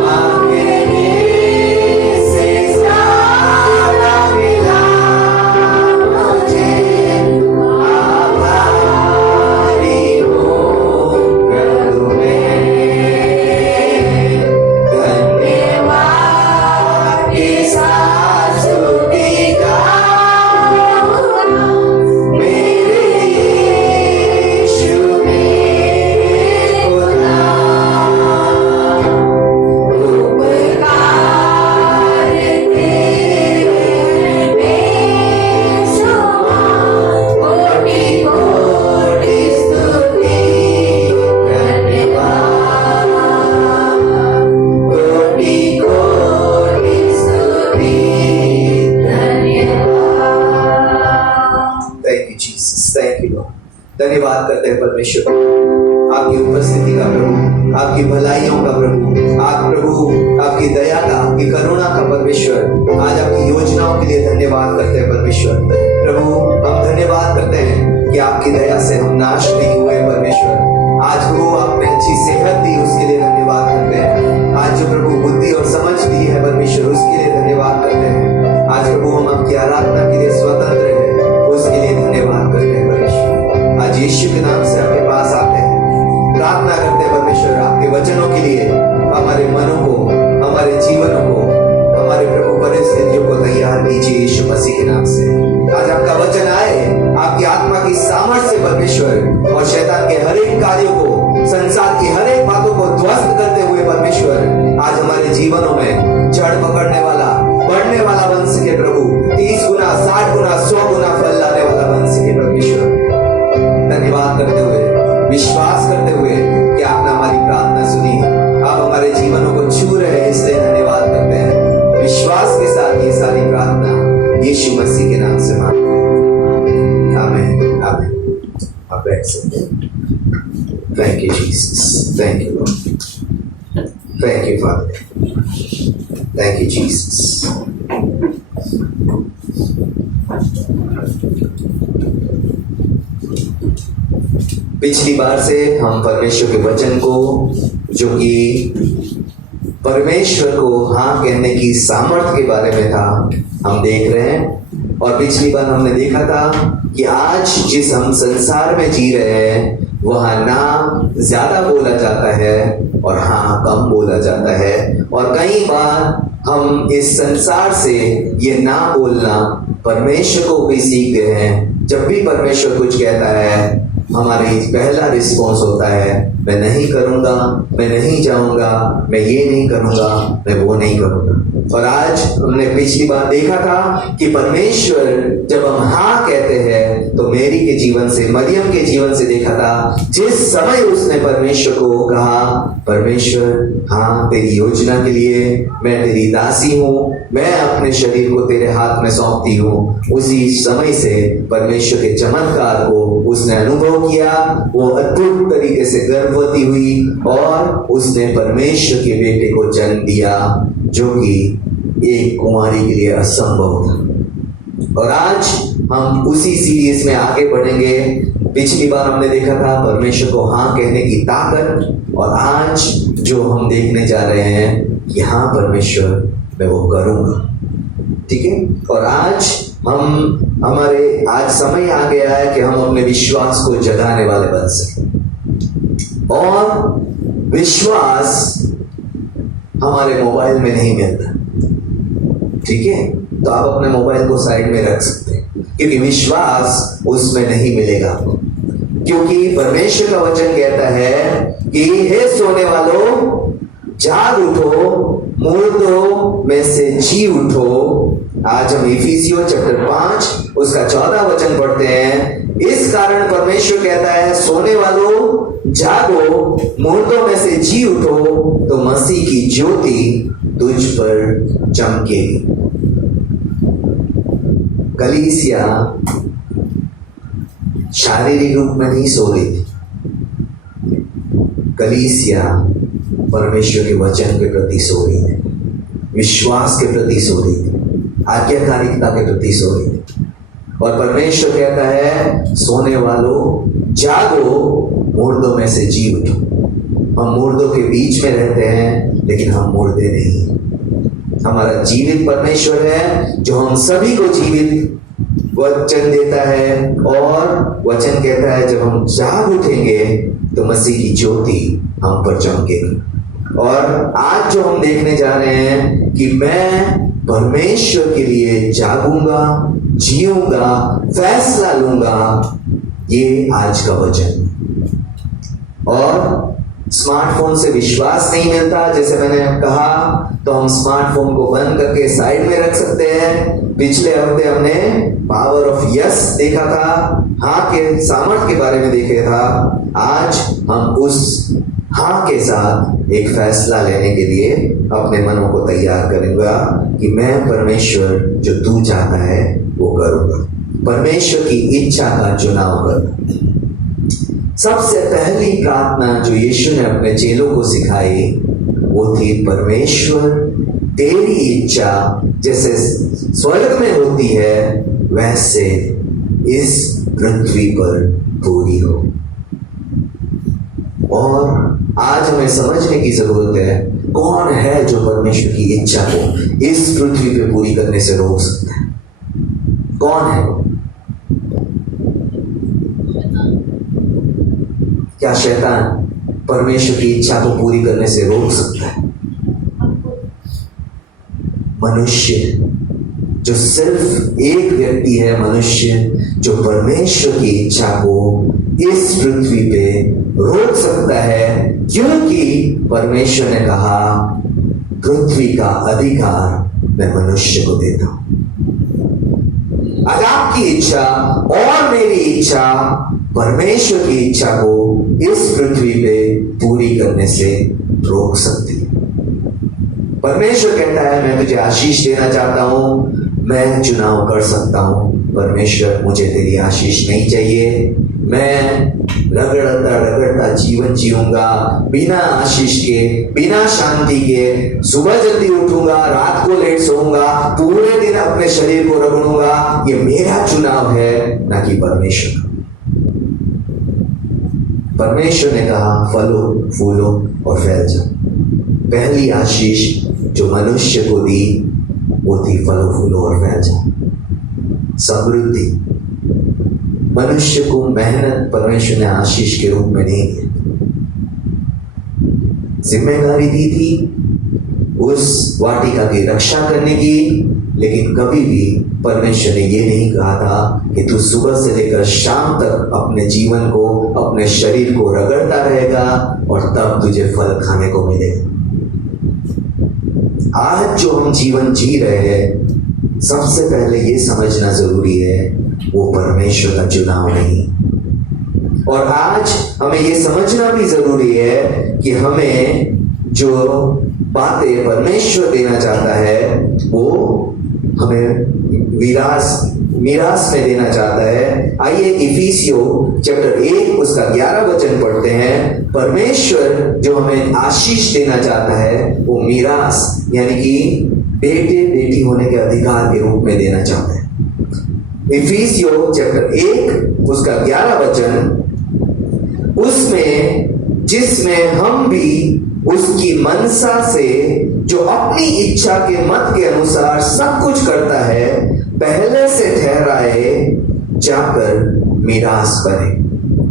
मांगने से ज्यादा मिला मुझे। आभारी हूँ प्रभु मैं, धन्यवाद की स्तुति गाऊंगा, मेरे यीशु मेरे खुदा, उपकार तेरे यीशुआ, कोटि कोटि स्तुति धन्यवाद। कोटि कोटि स्तुति धन्यवाद। Thank you Jesus, thank you Lord. धन्यवाद करते हैं परमेश्वर आपकी उपस्थिति का प्रभु, आपकी भलाइयों का प्रभु, आप प्रभु आपकी दया का, आपकी करुणा का परमेश्वर, आज आपकी योजनाओं के लिए धन्यवाद करते हैं परमेश्वर। प्रभु हम धन्यवाद करते हैं कि आपकी दया से हम नाश नहीं हुए परमेश्वर। आज प्रभु आपने अच्छी सेहत दी, उसके लिए धन्यवाद करते हैं। आज जो प्रभु बुद्धि और समझ दी है परमेश्वर, उसके लिए धन्यवाद करते हैं। आज प्रभु हम आपकी आराधना के लिए स्वतंत्र हैं, उसके लिए धन्यवाद करते हैं परमेश्वर। आज यीशु के नाम से आपके पास आते हैं, प्रार्थना करते हैं परमेश्वर आपके वचनों के लिए, हमारे मनों को, हमारे जीवनों को, हमारे प्रभु परिस्थितियों को तैयार कीजिए यीशु मसीह के नाम से। आज आपका वचन आए, आपकी आत्मा की सामर्थ्य से परमेश्वर, और शैतान के हर एक कार्यों को, संसार की हर एक बातों को ध्वस्त करते हुए परमेश्वर आज हमारे जीवनों में जड़ पकड़ने वाला, बढ़ने वाला बन सके प्रभु। 30 गुना, 60 गुना, 100 गुना फल लाने वाला बन सके परमेश्वर। धन्यवाद करते हुए, विश्वास करते हुए कि आपने हमारी प्रार्थना सुनी, आप हमारे जीवनों को छू Thank you, Jesus. Thank you, Lord. Thank you, Father. Thank you, Jesus. पिछली बार से हम परमेश्वर के वचन को, जो कि परमेश्वर को हाँ कहने की सामर्थ्य के बारे में था, हम देख रहे हैं। और पिछली बार हमने देखा था कि आज जिस हम संसार में जी रहे हैं, वहां ना ज्यादा बोला जाता है और हाँ कम बोला जाता है। और कई बार हम इस संसार से ये ना बोलना परमेश्वर को भी सीखते हैं। जब भी परमेश्वर कुछ कहता है, हमारी पहला रिस्पॉन्स होता है, मैं नहीं करूंगा, मैं नहीं जाऊंगा, मैं ये नहीं करूंगा, मैं वो नहीं करूंगा। और आज हमने पिछली बार देखा था कि परमेश्वर जब हम हाँ कहते हैं, तो मेरी के जीवन से, मरियम के जीवन से देखा था, जिस समय उसने परमेश्वर को कहा, परमेश्वर हाँ तेरी योजना के लिए मैं तेरी दासी हूँ, मैं अपने शरीर को तेरे हाथ में सौंपती हूँ, उसी समय से परमेश्वर के चमत्कार को उसने अनुभव किया। वो अद्भुत तरीके से गर्भवती हुई और उसने परमेश्वर के बेटे को जन्म दिया, जो कि एक कुमारी के लिए असंभव था। और आज हम उसी सीरीज में आगे बढ़ेंगे। पिछली बार हमने देखा था परमेश्वर को हाँ कहने की ताकत, और आज जो हम देखने जा रहे हैं कि हाँ परमेश्वर मैं वो करूंगा। ठीक है। और आज हमारे आज समय आ गया है कि हम अपने विश्वास को जगाने वाले बन सकें। और विश्वास हमारे मोबाइल में नहीं मिलता। ठीक है, तो आप अपने मोबाइल को साइड में रख सकते हैं, क्योंकि विश्वास उसमें नहीं मिलेगा आपको। क्योंकि परमेश्वर का वचन कहता है कि हे सोने वालों, जाग उठो, मुर्दों में से जी उठो। आज हम इफिसियों चैप्टर 5 उसका 14 वचन पढ़ते हैं। इस कारण परमेश्वर कहता है, सोने वालों जागो, मुर्दों में से जी उठो, तो मसीह की ज्योति तुझ पर चमकेगी। कलीसिया शारीरिक रूप में नहीं सो रही थी। कलीसिया परमेश्वर के वचन के प्रति सो रही थी, विश्वास के प्रति सो रही थी, आज्ञाकारिता के प्रति सो रही थी। और परमेश्वर कहता है, सोने वालों जागो, मुर्दों में से जी उठो। हम मुर्दों के बीच में रहते हैं, लेकिन हम मुर्दे नहीं। हमारा जीवित परमेश्वर है, जो हम सभी को जीवित वचन देता है। और वचन कहता है, जब हम जाग उठेंगे तो मसीह की ज्योति हम पर चमकेगी। और आज जो हम देखने जा रहे हैं कि मैं परमेश्वर के लिए जागूंगा, जीऊंगा, फैसला लूंगा, ये आज का वचन। और स्मार्टफोन से विश्वास नहीं मिलता, जैसे मैंने कहा, तो हम स्मार्टफोन को बंद करके साइड में रख सकते हैं। पिछले हफ्ते हमने पावर ऑफ यस देखा था, हाँ के सामर्थ्य के बारे में देखे था। आज हम उस हाँ के साथ एक फैसला लेने के लिए अपने मनों को तैयार करूंगा कि मैं परमेश्वर जो तू चाहता है वो करूंगा, परमेश्वर की इच्छा का चुनाव करूंगा। सबसे पहली प्रार्थना जो यीशु ने अपने चेलों को सिखाई, वो थी, परमेश्वर तेरी इच्छा जैसे स्वर्ग में होती है, वैसे इस पृथ्वी पर पूरी हो। और आज हमें समझने की जरूरत है, कौन है जो परमेश्वर की इच्छा को इस पृथ्वी पे पूरी करने से रोक सकता है? कौन है? क्या शैतान परमेश्वर की इच्छा को पूरी करने से रोक सकता है? मनुष्य, जो सिर्फ एक व्यक्ति है, मनुष्य, जो परमेश्वर की इच्छा को इस पृथ्वी पे रोक सकता है, क्योंकि परमेश्वर ने कहा, पृथ्वी का अधिकार मैं मनुष्य को देता हूं। आज आपकी इच्छा और मेरी इच्छा परमेश्वर की इच्छा को इस पृथ्वी पे पूरी करने से रोक सकती है। परमेश्वर कहता है, मैं तुझे आशीष देना चाहता हूं, मैं चुनाव कर सकता हूं। परमेश्वर, मुझे तेरी आशीष नहीं चाहिए, मैं रगड़ता रगड़ता जीवन जीऊंगा, बिना आशीष के, बिना शांति के। सुबह जल्दी उठूंगा, रात को लेट सोऊंगा, पूरे दिन अपने शरीर को रगड़ूंगा। ये मेरा चुनाव है, ना कि परमेश्वर। परमेश्वर ने कहा फलो फूलो और फैल जाओ। पहली आशीष जो मनुष्य को दी वो थी फलो फूलो और फैल जाओ, समृद्धि। मनुष्य को मेहनत परमेश्वर ने आशीष के रूप में नहीं दी, जिम्मेदारी दी थी उस वाटिका की रक्षा करने की। लेकिन कभी भी परमेश्वर ने ये नहीं कहा था कि तू सुबह से लेकर शाम तक अपने जीवन को, अपने शरीर को रगड़ता रहेगा और तब तुझे फल खाने को मिलेगा। आज जो हम जीवन जी रहे हैं, सबसे पहले ये समझना जरूरी है वो परमेश्वर का चुनाव नहीं। और आज हमें ये समझना भी जरूरी है कि हमें जो बातें परमेश्वर देना चाहता है वो हमें मीरास में देना चाहता है। आइए इफिसियों चैप्टर 1 उसका 11 वचन पढ़ते हैं। परमेश्वर जो हमें आशीष देना चाहता है वो मीरास यानी कि बेटे बेटी होने के अधिकार के रूप में देना चाहता है। इफिसियों चैप्टर 1 उसका 11 वचन, उसमें जिसमें हम भी उसकी मनसा से जो अपनी इच्छा के मत के अनुसार सब कुछ करता है, पहले से ठहराए जाकर मीरास बने,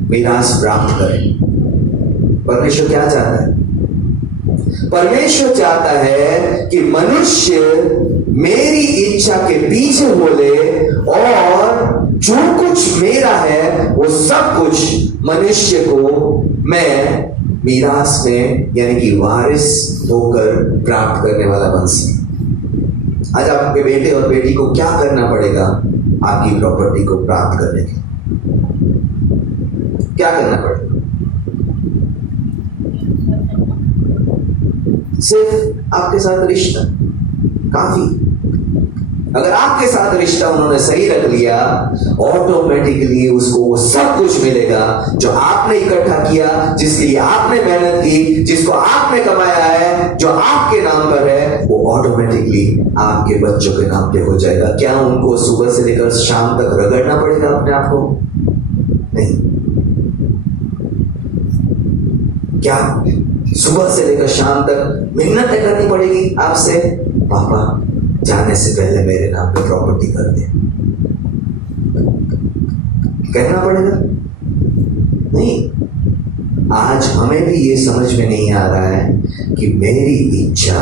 मीरास प्राप्त करें। परमेश्वर क्या चाहता है? परमेश्वर चाहता है कि मनुष्य मेरी इच्छा के पीछे बोले और जो कुछ मेरा है वो सब कुछ मनुष्य को मैं मीरास में यानी कि वारिस होकर प्राप्त करने वाला बन सके। आज आपके बेटे और बेटी को क्या करना पड़ेगा आपकी प्रॉपर्टी को प्राप्त करने के? क्या करना पड़ेगा? सिर्फ आपके साथ रिश्ता काफी। अगर आपके साथ रिश्ता उन्होंने सही रख लिया, ऑटोमेटिकली उसको वो सब कुछ मिलेगा जो आपने इकट्ठा किया, जिसके लिए आपने मेहनत की, जिसको आपने कमाया है, जो आपके नाम पर है, वो ऑटोमेटिकली आपके बच्चों के नाम पे हो जाएगा। क्या उनको सुबह से लेकर शाम तक रगड़ना पड़ेगा अपने आप को? नहीं। क्या सुबह से लेकर शाम तक मेहनत करनी पड़ेगी आपसे? पापा जाने से पहले मेरे नाम पे प्रॉपर्टी कर दे, कहना पड़ेगा? नहीं। आज हमें भी ये समझ में नहीं आ रहा है कि मेरी इच्छा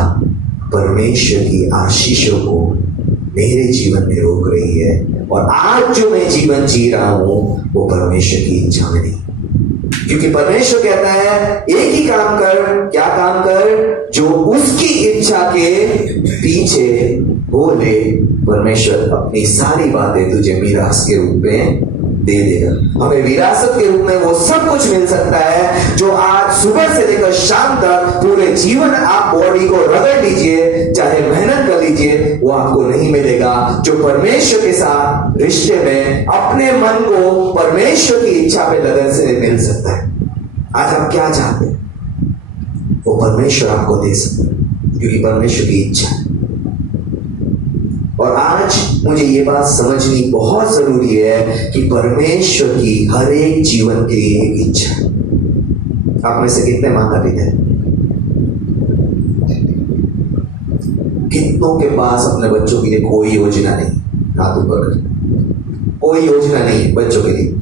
परमेश्वर की आशीषों को मेरे जीवन में रोक रही है, और आज जो मैं जीवन जी रहा हूं वो परमेश्वर की इच्छा में नहीं। क्योंकि परमेश्वर कहता है एक ही काम कर। क्या काम कर? जो उसकी इच्छा के पीछे बोले, परमेश्वर अपनी सारी बातें तुझे मीरास के रूप में दे देगा। हमें विरासत के रूप में वो सब कुछ मिल सकता है जो आज सुबह से लेकर शाम तक पूरे जीवन आप बॉडी को रगड़ लीजिए, चाहे मेहनत कर लीजिए, वो आपको नहीं मिलेगा। जो परमेश्वर के साथ रिश्ते में अपने मन को परमेश्वर की इच्छा पे लगन से मिल सकता है। आज आप क्या चाहते हैं वो परमेश्वर आपको दे सकता है, क्योंकि परमेश्वर की इच्छा है। और आज मुझे ये बात समझनी बहुत जरूरी है कि परमेश्वर की हर एक जीवन के लिए एक इच्छा है। आप में से कितने माता पिता हैं? कितनों के पास अपने बच्चों के लिए कोई योजना नहीं? हाथ ऊपर कर। कोई योजना नहीं बच्चों के लिए,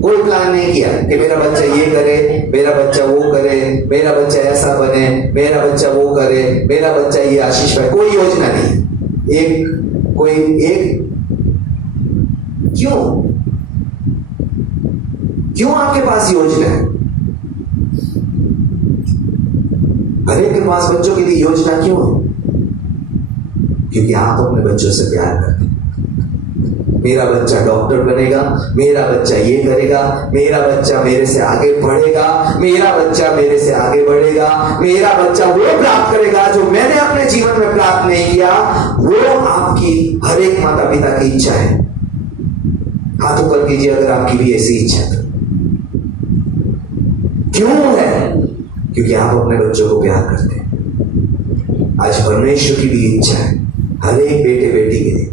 कोई प्लान नहीं किया कि मेरा बच्चा ये करे, मेरा बच्चा वो करे, मेरा बच्चा ऐसा बने, मेरा बच्चा वो करे, मेरा बच्चा ये आशीष पाए। कोई योजना नहीं। क्यों आपके पास योजना है? हर एक के पास बच्चों के लिए योजना क्यों है? क्योंकि आप अपने बच्चों से प्यार करते हैं। मेरा बच्चा डॉक्टर बनेगा, मेरा बच्चा ये करेगा, मेरा बच्चा मेरे से आगे बढ़ेगा, मेरा बच्चा मेरे से आगे बढ़ेगा, मेरा बच्चा वो प्राप्त करेगा जो मैंने अपने जीवन में प्राप्त नहीं किया। वो आपकी हर एक माता पिता की इच्छा है। हाथ ऊपर कीजिए अगर आपकी भी ऐसी इच्छा है। क्यों है? क्योंकि आप अपने बच्चों को प्यार करते हैं। आज परमेश्वर की भी इच्छा है हर एक बेटे बेटी के लिए।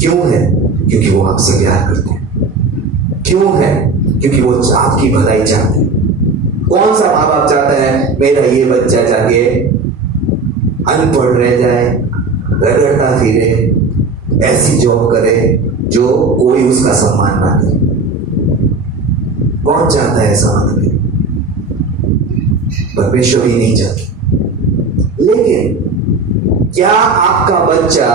क्यों है? क्योंकि वो आपसे प्यार करते हैं। क्यों है? क्योंकि वो आपकी भलाई चाहते हैं। कौन सा माँ बाप चाहता है मेरा ये बच्चा जाके अनपढ़ रह जाए, रगड़ता फिरे, ऐसी जॉब करे जो कोई उसका सम्मान ना करे? कौन चाहता है ऐसा? मतलब परमेश्वर ही नहीं चाहता। लेकिन क्या आपका बच्चा,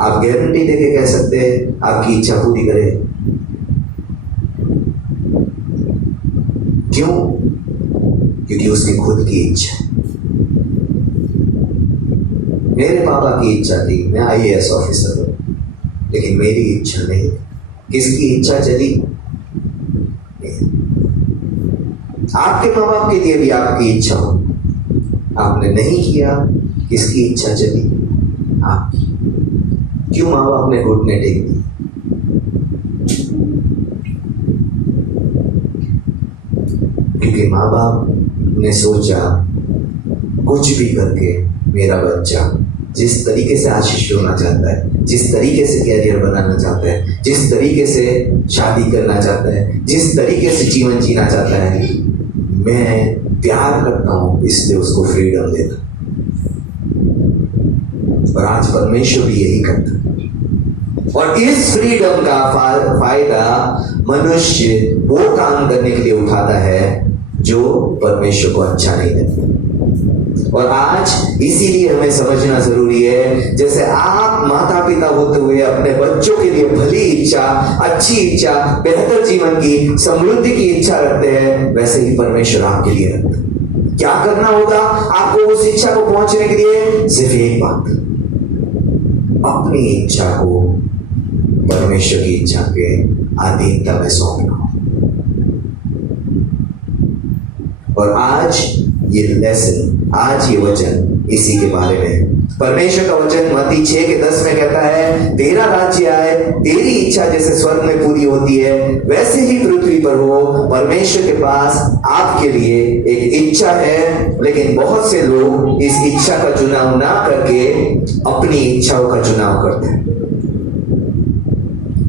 आप गारंटी देके कह सकते हैं आपकी इच्छा पूरी करे? क्यों? क्योंकि उसकी खुद की इच्छा। मेरे पापा की इच्छा थी मैं IAS ऑफिसर हूं, लेकिन मेरी इच्छा नहीं। किसकी इच्छा चली? आपके माँ बाप के लिए भी आपकी इच्छा हो, आपने नहीं किया, किसकी इच्छा चली? आपकी। क्यों माँ बाप ने घुटने टेक दिए? क्योंकि माँ बाप ने सोचा कुछ भी करके मेरा बच्चा जिस तरीके से आशीष होना चाहता है, जिस तरीके से कैरियर बनाना चाहता है, जिस तरीके से शादी करना चाहता है, जिस तरीके से जीवन जीना चाहता है, मैं प्यार करता हूं इसलिए उसको फ्रीडम देता। और आज परमेश्वर भी यही करता है। और इस फ्रीडम का फायदा मनुष्य वो काम करने के लिए उठाता है जो परमेश्वर को अच्छा नहीं लगता। और आज इसीलिए हमें समझना जरूरी है, जैसे आप माता पिता होते हुए अपने बच्चों के लिए भली इच्छा, अच्छी इच्छा, बेहतर जीवन की, समृद्धि की इच्छा रखते हैं, वैसे ही परमेश्वर आपके लिए रखता है। क्या करना होगा आपको उस इच्छा को पहुंचने के लिए? सिर्फ एक बात, अपनी इच्छा को परमेश्वर की इच्छा के अधीनता में सौंपना। और आज ये लेसन, आज ये वचन इसी के बारे में। परमेश्वर का वचन मत्ती 6:10 में कहता है, तेरा राज्य आए, तेरी इच्छा जैसे स्वर्ग में पूरी होती है वैसे ही पृथ्वी पर हो। परमेश्वर के पास आपके लिए एक इच्छा है, लेकिन बहुत से लोग इस इच्छा का चुनाव ना करके अपनी इच्छाओं का चुनाव करते हैं।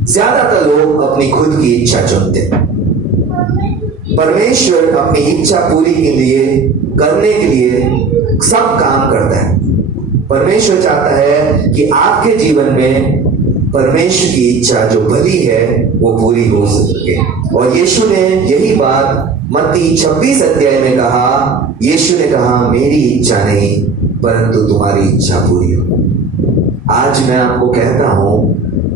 ज्यादातर लोग अपनी खुद की इच्छा चुनते हैं। परमेश्वर अपनी इच्छा पूरी के लिए, करने के लिए सब काम करता है। परमेश्वर चाहता है कि आपके जीवन में परमेश्वर की इच्छा जो भली है वो पूरी हो सके। और यीशु ने यही बात मत्ती 26 अध्याय में कहा। यीशु ने कहा, मेरी इच्छा नहीं परंतु तुम्हारी इच्छा पूरी हो। आज मैं आपको कहता हूं,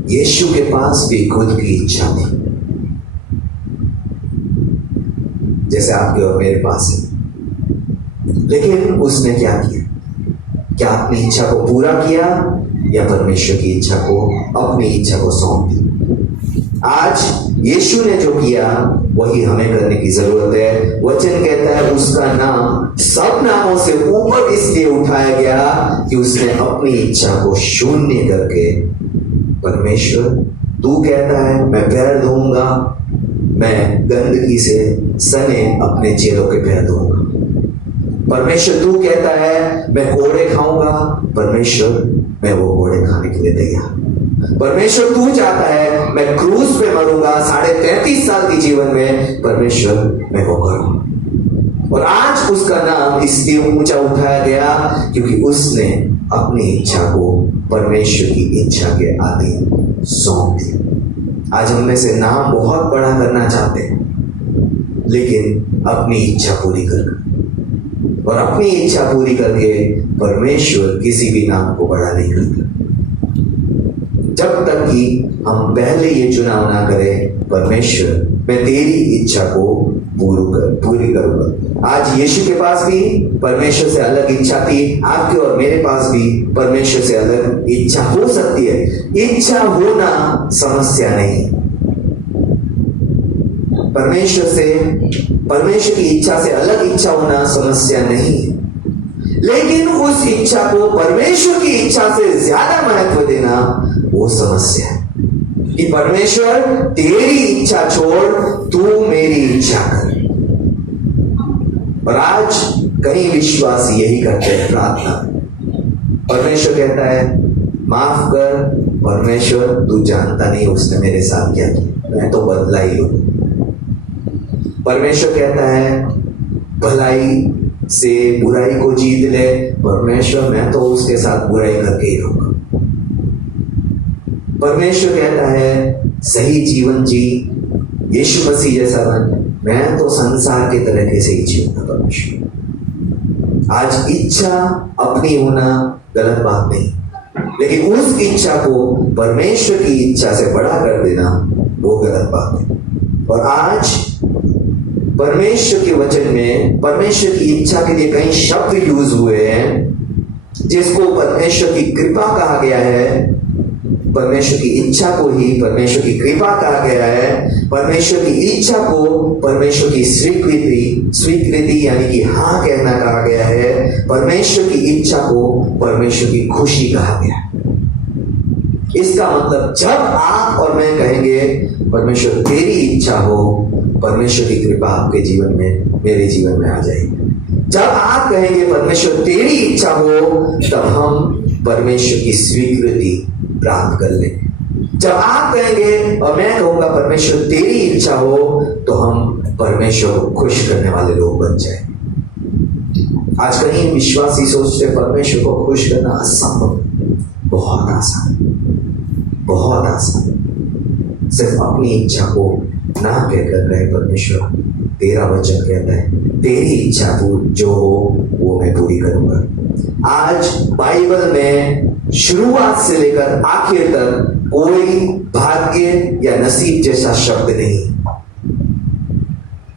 यीशु के पास भी खुद की इच्छा थी जैसे आपके और मेरे पास है। लेकिन उसने क्या किया? क्या अपनी इच्छा को पूरा किया या परमेश्वर की इच्छा को, अपनी इच्छा को सौंप दी? आज यीशु ने जो किया वही हमें करने की जरूरत है। वचन कहता है उसका नाम सब नामों से ऊपर इसलिए उठाया गया कि उसने अपनी इच्छा को शून्य करके, परमेश्वर तू कहता है मैं पैर धोऊंगा, मैं गंदगी से सने अपने चेलों के पैर धोऊंगा। परमेश्वर तू कहता है मैं कोड़े खाऊंगा, परमेश्वर मैं वो कोड़े खाने के लिए तैयार। परमेश्वर तू चाहता है मैं क्रूस पे मरूंगा 33.5 साल के जीवन में, परमेश्वर मैं वो करूंगा। और आज उसका नाम इसलिए ऊंचा उठाया गया क्योंकि उसने अपनी इच्छा को परमेश्वर की इच्छा के अधीन सौंप दिया। आज हम में से नाम बहुत बड़ा करना चाहते हैं, लेकिन अपनी इच्छा पूरी करना, और अपनी इच्छा पूरी करके परमेश्वर किसी भी नाम को बड़ा नहीं करता जब तक कि हम पहले ये चुनाव ना करें, परमेश्वर मैं तेरी इच्छा को पूरी करूंगा। आज यीशु के पास भी परमेश्वर से अलग इच्छा थी, आपके और मेरे पास भी परमेश्वर से अलग इच्छा हो सकती है। इच्छा होना समस्या नहीं, परमेश्वर की इच्छा से अलग इच्छा होना समस्या नहीं है, लेकिन उस इच्छा को परमेश्वर की इच्छा से ज्यादा महत्व देना वो समस्या है। कि परमेश्वर तेरी इच्छा छोड़ तू मेरी इच्छा कर। और आज कई विश्वासी यही करते हैं प्रार्थना। परमेश्वर कहता है माफ कर, परमेश्वर तू जानता नहीं उसने मेरे साथ क्या किया, मैं तो बदला ही हूं। परमेश्वर कहता है भलाई से बुराई को जीत ले, परमेश्वर मैं तो उसके साथ बुराई करके ही रहूंगा। परमेश्वर कहता है सही जीवन जी, यीशु मसीह जैसा बन, मैं तो संसार के तरीके से ही जीऊंगा। परमेश्वर आज इच्छा अपनी होना गलत बात नहीं, लेकिन उस इच्छा को परमेश्वर की इच्छा से बड़ा कर देना वो गलत बात है। और आज परमेश्वर के वचन में परमेश्वर की इच्छा के लिए कई शब्द यूज हुए हैं जिसको परमेश्वर की कृपा कहा गया है। परमेश्वर की इच्छा को ही परमेश्वर की कृपा कहा गया है। परमेश्वर की इच्छा को परमेश्वर की स्वीकृति यानी कि हाँ कहना कहा गया है। परमेश्वर की इच्छा को परमेश्वर की खुशी कहा गया है। इसका मतलब जब आप और मैं कहेंगे परमेश्वर तेरी इच्छा हो, परमेश्वर की कृपा आपके जीवन में, मेरे जीवन में आ जाएगी। जब आप कहेंगे परमेश्वर तेरी इच्छा हो, तब हम परमेश्वर की स्वीकृति प्राप्त कर लेंगे। जब आप कहेंगे और मैं कहूंगा परमेश्वर तेरी इच्छा हो, तो हम परमेश्वर को खुश करने वाले लोग बन जाएंगे। आज कहीं विश्वासी सोचते परमेश्वर को खुश करना असंभव, बहुत आसान, बहुत आसान। सिर्फ अपनी इच्छा को ना कहकर कहे परमेश्वर तेरा वचन कहता है तेरी इच्छा तू जो हो वो मैं पूरी करूंगा। आज बाइबल में शुरुआत से लेकर आखिर तक कोई भाग्य या नसीब जैसा शब्द नहीं।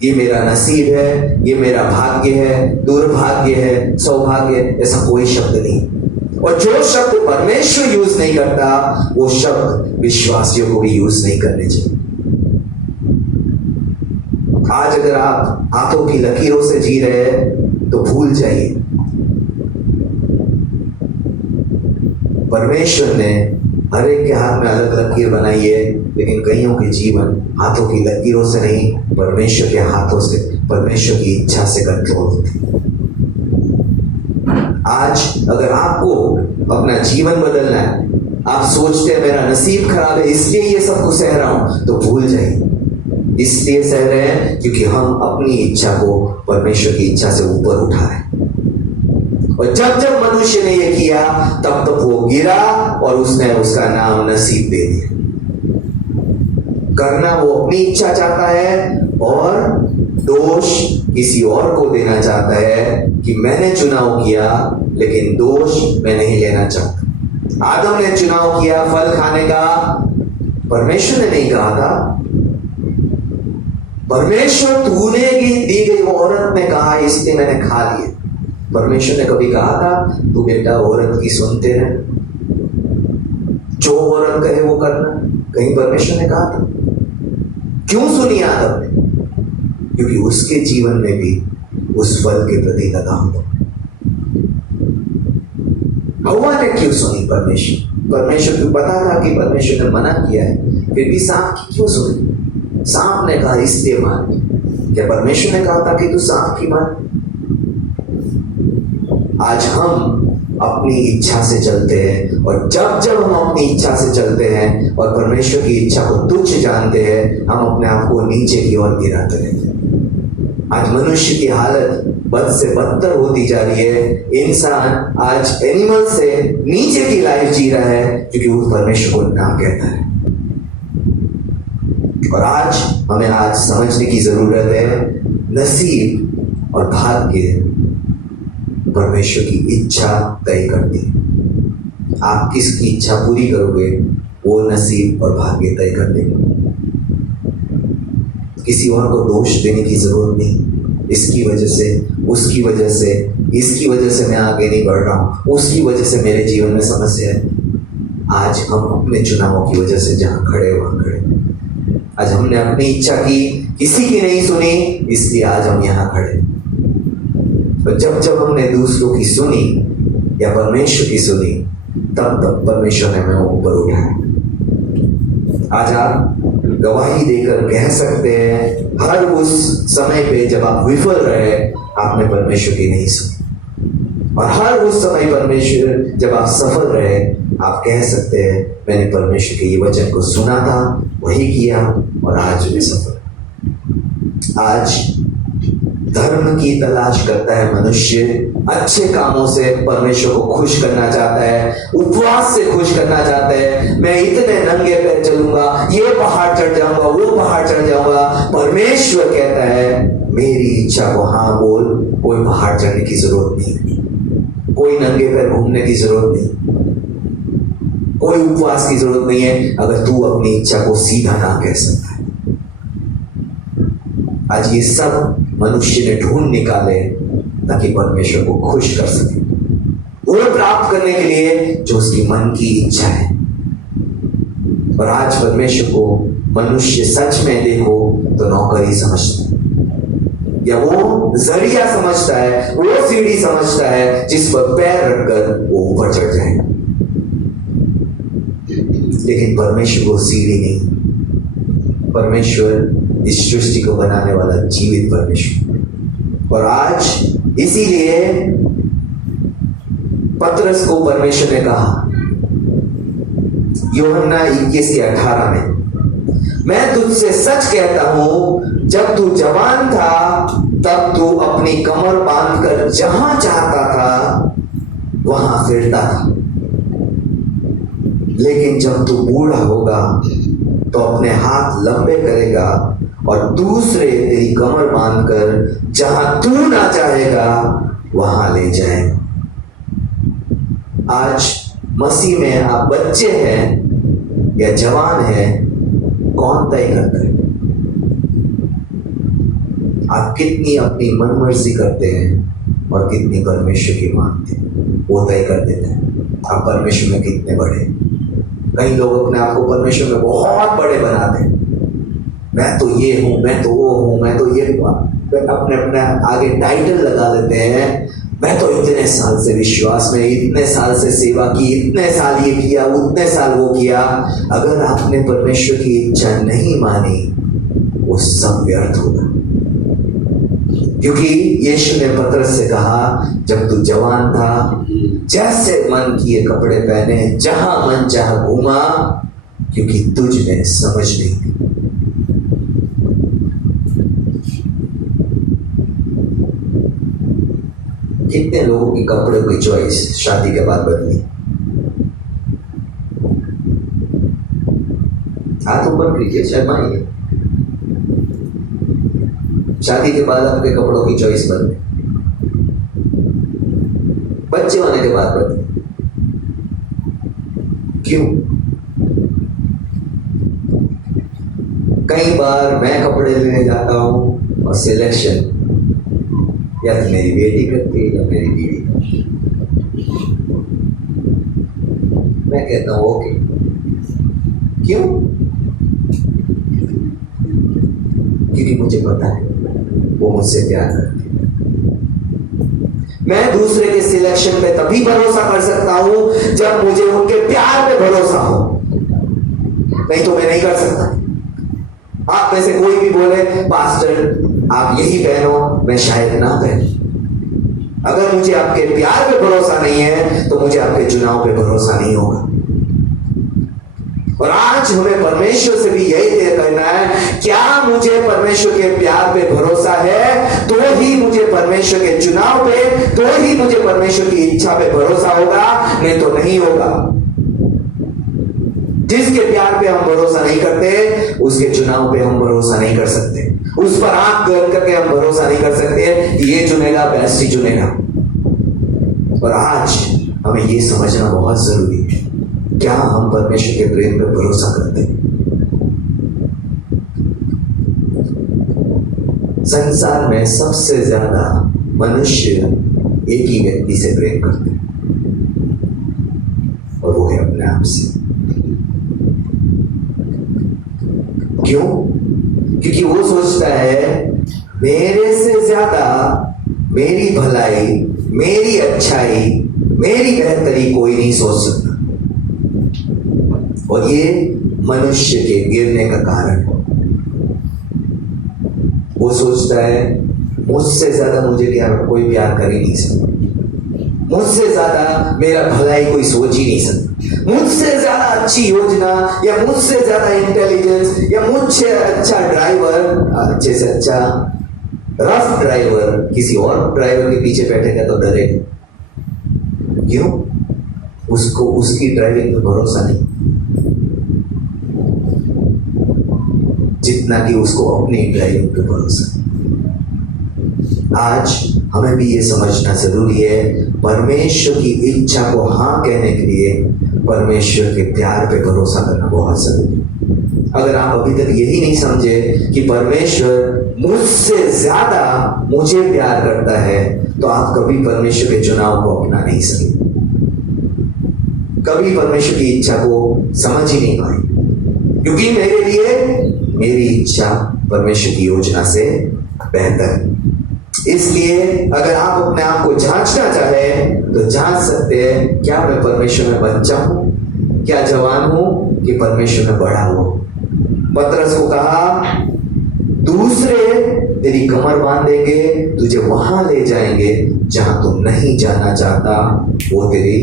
ये मेरा नसीब है, ये मेरा भाग्य है, दुर्भाग्य है, सौभाग्य, ऐसा कोई शब्द नहीं। और जो शब्द परमेश्वर यूज नहीं करता वो शब्द विश्वासियों को भी यूज नहीं करने चाहिए। आज अगर आप हाथों की लकीरों से जी रहे हैं तो भूल जाइए, परमेश्वर ने हर एक के हाथ में अलग लकीर बनाई है, लेकिन कईयों के जीवन हाथों की लकीरों से नहीं, परमेश्वर के हाथों से, परमेश्वर की इच्छा से कंट्रोल होती है। आज अगर आपको अपना जीवन बदलना है, आप सोचते हैं मेरा नसीब खराब है इसलिए ये सब कुछ सह रहा हूं, तो भूल जाइए। इसलिए सह रहे हैं क्योंकि हम अपनी इच्छा को परमेश्वर की इच्छा से ऊपर उठा रहे हैं। और जब जब मनुष्य ने यह किया तब तक वो गिरा और उसने उसका नाम नसीब दे दिया। करना वो अपनी इच्छा चाहता है और दोष किसी और को देना चाहता है कि मैंने चुनाव किया, लेकिन दोष मैं नहीं लेना चाहता। आदम ने चुनाव किया फल खाने का, परमेश्वर ने नहीं कहा था। परमेश्वर तूने दी गई औरत ने कहा इसलिए मैंने खा लिया। परमेश्वर ने कभी कहा था तू बेटा औरत की सुनते रहे, जो औरत कहे वो करना? कहीं परमेश्वर ने कहा था? क्यों सुनी आदम ने? क्योंकि उसके जीवन में भी उस फल के प्रति लगाव था। हव्वा ने क्यों सुनी परमेश्वर को पता था कि परमेश्वर ने मना किया है, फिर भी सांप की क्यों सुनी? सांप ने कहा इसलिए मान। क्या परमेश्वर ने कहा था कि तू सांप की मान? आज हम अपनी इच्छा से चलते हैं, और जब जब हम अपनी इच्छा से चलते हैं और परमेश्वर की इच्छा को तुच्छ जानते हैं, हम अपने आप को नीचे की ओर गिराते रहते हैं। आज मनुष्य की हालत बद से बदतर होती जा रही है। इंसान आज एनिमल से नीचे की लाइफ जी रहा है क्योंकि वो परमेश्वर को ना कहता है। और आज हमें आज समझने की जरूरत है नसीब और भाग्य परमेश्वर की इच्छा तय करती है। आप किसकी इच्छा पूरी करोगे वो नसीब और भाग्य तय कर देगा। किसी और को दोष देने की जरूरत नहीं। इसकी वजह से, उसकी वजह से, इसकी वजह से मैं आगे नहीं बढ़ रहा हूं, उसकी वजह से मेरे जीवन में समस्या है। आज हम अपने चुनावों की वजह से जहां खड़े वहां खड़े। आज हमने अपनी इच्छा की, किसी की नहीं सुनी, इसलिए आज हम यहां खड़े। तो जब जब हमने दूसरों की सुनी या परमेश्वर की सुनी, तब तब परमेश्वर ने हमें ऊपर उठाया। आज आप गवाही देकर कह सकते हैं, हर उस समय पे जब आप विफल रहे आपने परमेश्वर की नहीं सुनी, और हर उस समय परमेश्वर जब आप सफल रहे आप कह सकते हैं मैंने परमेश्वर के ये वचन को सुना था, वही किया और आज मैं सफल। आज धर्म की तलाश करता है मनुष्य, अच्छे कामों से परमेश्वर को खुश करना चाहता है, उपवास से खुश करना चाहता है, मैं इतने नंगे पैर चलूंगा, ये पहाड़ चढ़ जाऊंगा, वो पहाड़ चढ़ जाऊंगा। परमेश्वर कहता है मेरी इच्छा को हाँ बोल, कोई पहाड़ चढ़ने की जरूरत नहीं, कोई नंगे पैर घूमने की जरूरत नहीं, कोई उपवास की जरूरत नहीं है, अगर तू अपनी इच्छा को सीधा ना कह सकता है। आज ये सब मनुष्य ने ढूंढ निकाले ताकि परमेश्वर को खुश कर सके, वो प्राप्त करने के लिए जो उसकी मन की इच्छा है। और आज परमेश्वर को मनुष्य सच में देखो तो नौकरी समझता है, या वो जरिया समझता है, वो सीढ़ी समझता है जिस पर पैर रखकर वो ऊपर चढ़ जाएगा। लेकिन परमेश्वर को सीढ़ी नहीं, परमेश्वर इस सृष्टि को बनाने वाला जीवित परमेश्वर। और आज इसीलिए पतरस को परमेश्वर ने कहा यूहन्ना 21:18 में, मैं तुझसे सच कहता हूं जब तू जवान था तब तू अपनी कमर बांधकर जहां चाहता था वहां फिरता था, लेकिन जब तू बूढ़ा होगा तो अपने हाथ लंबे करेगा और दूसरे तेरी कमर बांधकर जहां तू ना चाहेगा वहां ले जाएगा। आज मसीह में आप बच्चे हैं या जवान हैं, कौन तय करता है? आप कितनी अपनी मनमर्जी करते हैं और कितनी परमेश्वर की मानते हैं, वो तय कर देता है आप परमेश्वर में कितने बड़े। कई लोग अपने आप को परमेश्वर में बहुत बड़े बनाते हैं, मैं तो ये हूं, मैं तो वो हूं, मैं तो ये, अपने अपने आगे टाइटल लगा देते हैं, मैं तो इतने साल से विश्वास में, इतने साल से सेवा की, इतने साल ये किया, उतने साल वो किया। अगर आपने परमेश्वर की इच्छा नहीं मानी वो सब व्यर्थ होगा, क्योंकि यीशु ने पतरस से कहा जब तू जवान था जैसे मन किए कपड़े पहने, जहां मन चाह घूमा, क्योंकि तुझ में समझ नहीं थी। कितने लोगों की कपड़ों की चॉइस शादी के बाद बदली? हाथ ऊपर कीजिए, शर्माइए। शादी के बाद आपके कपड़ों की चॉइस बदली, बच्चे होने के बाद बदली। क्यों? कई बार मैं कपड़े लेने जाता हूं और सिलेक्शन या तो मेरी बेटी करती है या मेरी बीवी करती है। मैं कहता हूं ओके, क्यों? क्योंकि मुझे पता है वो मुझसे प्यार करती है। मैं दूसरे के सिलेक्शन पे तभी भरोसा कर सकता हूं जब मुझे उनके प्यार पे भरोसा हो, नहीं तो मैं नहीं कर सकता। आप में से कोई भी बोले पास्टर आप यही पहनो, मैं शायद ना पहनूं। अगर मुझे आपके प्यार पे भरोसा नहीं है तो मुझे आपके चुनाव पे भरोसा नहीं होगा। और आज हमें परमेश्वर से भी यही तय करना है, क्या मुझे परमेश्वर के प्यार पे भरोसा है तो ही मुझे परमेश्वर के चुनाव पे, तो ही मुझे परमेश्वर की इच्छा पे भरोसा होगा, नहीं तो नहीं होगा। जिसके प्यार पे हम भरोसा नहीं करते उसके चुनाव पे हम भरोसा नहीं कर सकते, उस पर आंख बंद करके हम भरोसा नहीं कर सकते कि ये चुनेगा बेस्ट ही चुनेगा। और आज हमें ये समझना बहुत जरूरी है, क्या हम परमेश्वर के प्रेम पे भरोसा करते हैं? संसार में सबसे ज्यादा मनुष्य एक ही व्यक्ति से प्रेम करते हैं और वो है अपने आप से। क्यों? क्योंकि वो सोचता है मेरे से ज्यादा मेरी भलाई, मेरी अच्छाई, मेरी बेहतरी कोई नहीं सोच सकता। और ये मनुष्य के गिरने का कारण हो। वो सोचता है मुझसे ज्यादा मुझे क्या कोई प्यार कर ही नहीं सकता, मुझसे ज्यादा मेरा भलाई कोई सोच ही नहीं सकता, मुझसे ज्यादा अच्छी योजना या मुझसे ज्यादा इंटेलिजेंस या मुझसे अच्छा ड्राइवर, अच्छे से अच्छा रफ ड्राइवर किसी और ड्राइवर के पीछे बैठेगा तो डरेगा। क्यों? उसको उसकी ड्राइविंग पर भरोसा नहीं जितना कि उसको अपनी ड्राइविंग पर भरोसा। आज हमें भी ये समझना जरूरी है, परमेश्वर की इच्छा को हाँ कहने के लिए परमेश्वर के प्यार पे भरोसा करना बहुत जरूरी है। अगर आप अभी तक यही नहीं समझे कि परमेश्वर मुझसे ज्यादा मुझे प्यार करता है, तो आप कभी परमेश्वर के चुनाव को अपना नहीं सके, कभी परमेश्वर की इच्छा को समझ ही नहीं पाए, क्योंकि मेरे लिए मेरी इच्छा परमेश्वर की योजना से बेहतर है। इसलिए अगर आप अपने आप को जांचना चाहें तो जांच सकते हैं, क्या मैं परमेश्वर में बच्चा हूं, क्या जवान हूं कि परमेश्वर में बड़ा हूं। पतरस को कहा दूसरे तेरी कमर बांधेंगे, तुझे वहां ले जाएंगे जहां तू नहीं जाना चाहता, वो तेरी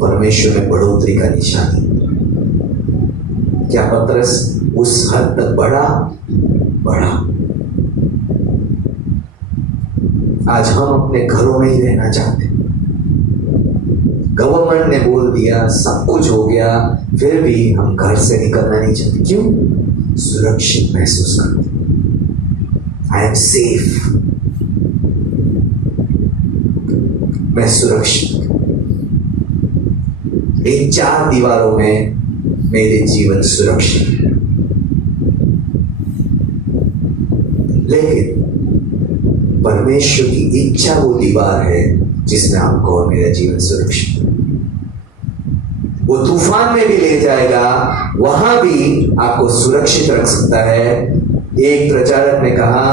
परमेश्वर में बढ़ोतरी का निशानी। क्या पतरस उस हद तक बढ़ा? आज हम अपने घरों में ही रहना चाहते हैं। गवर्नमेंट ने बोल दिया, सब कुछ हो गया, फिर भी हम घर से निकलना नहीं चाहते। क्यों? सुरक्षित महसूस करते, आई एम सेफ, मैं सुरक्षित, इन चार दीवारों में मेरे जीवन सुरक्षित है। लेकिन परमेश्वर की इच्छा वो दीवार है जिसमें आपको और मेरा जीवन सुरक्षित है। वो तूफान में भी ले जाएगा, वहां भी आपको सुरक्षित रख सकता है। एक प्रचारक ने कहा,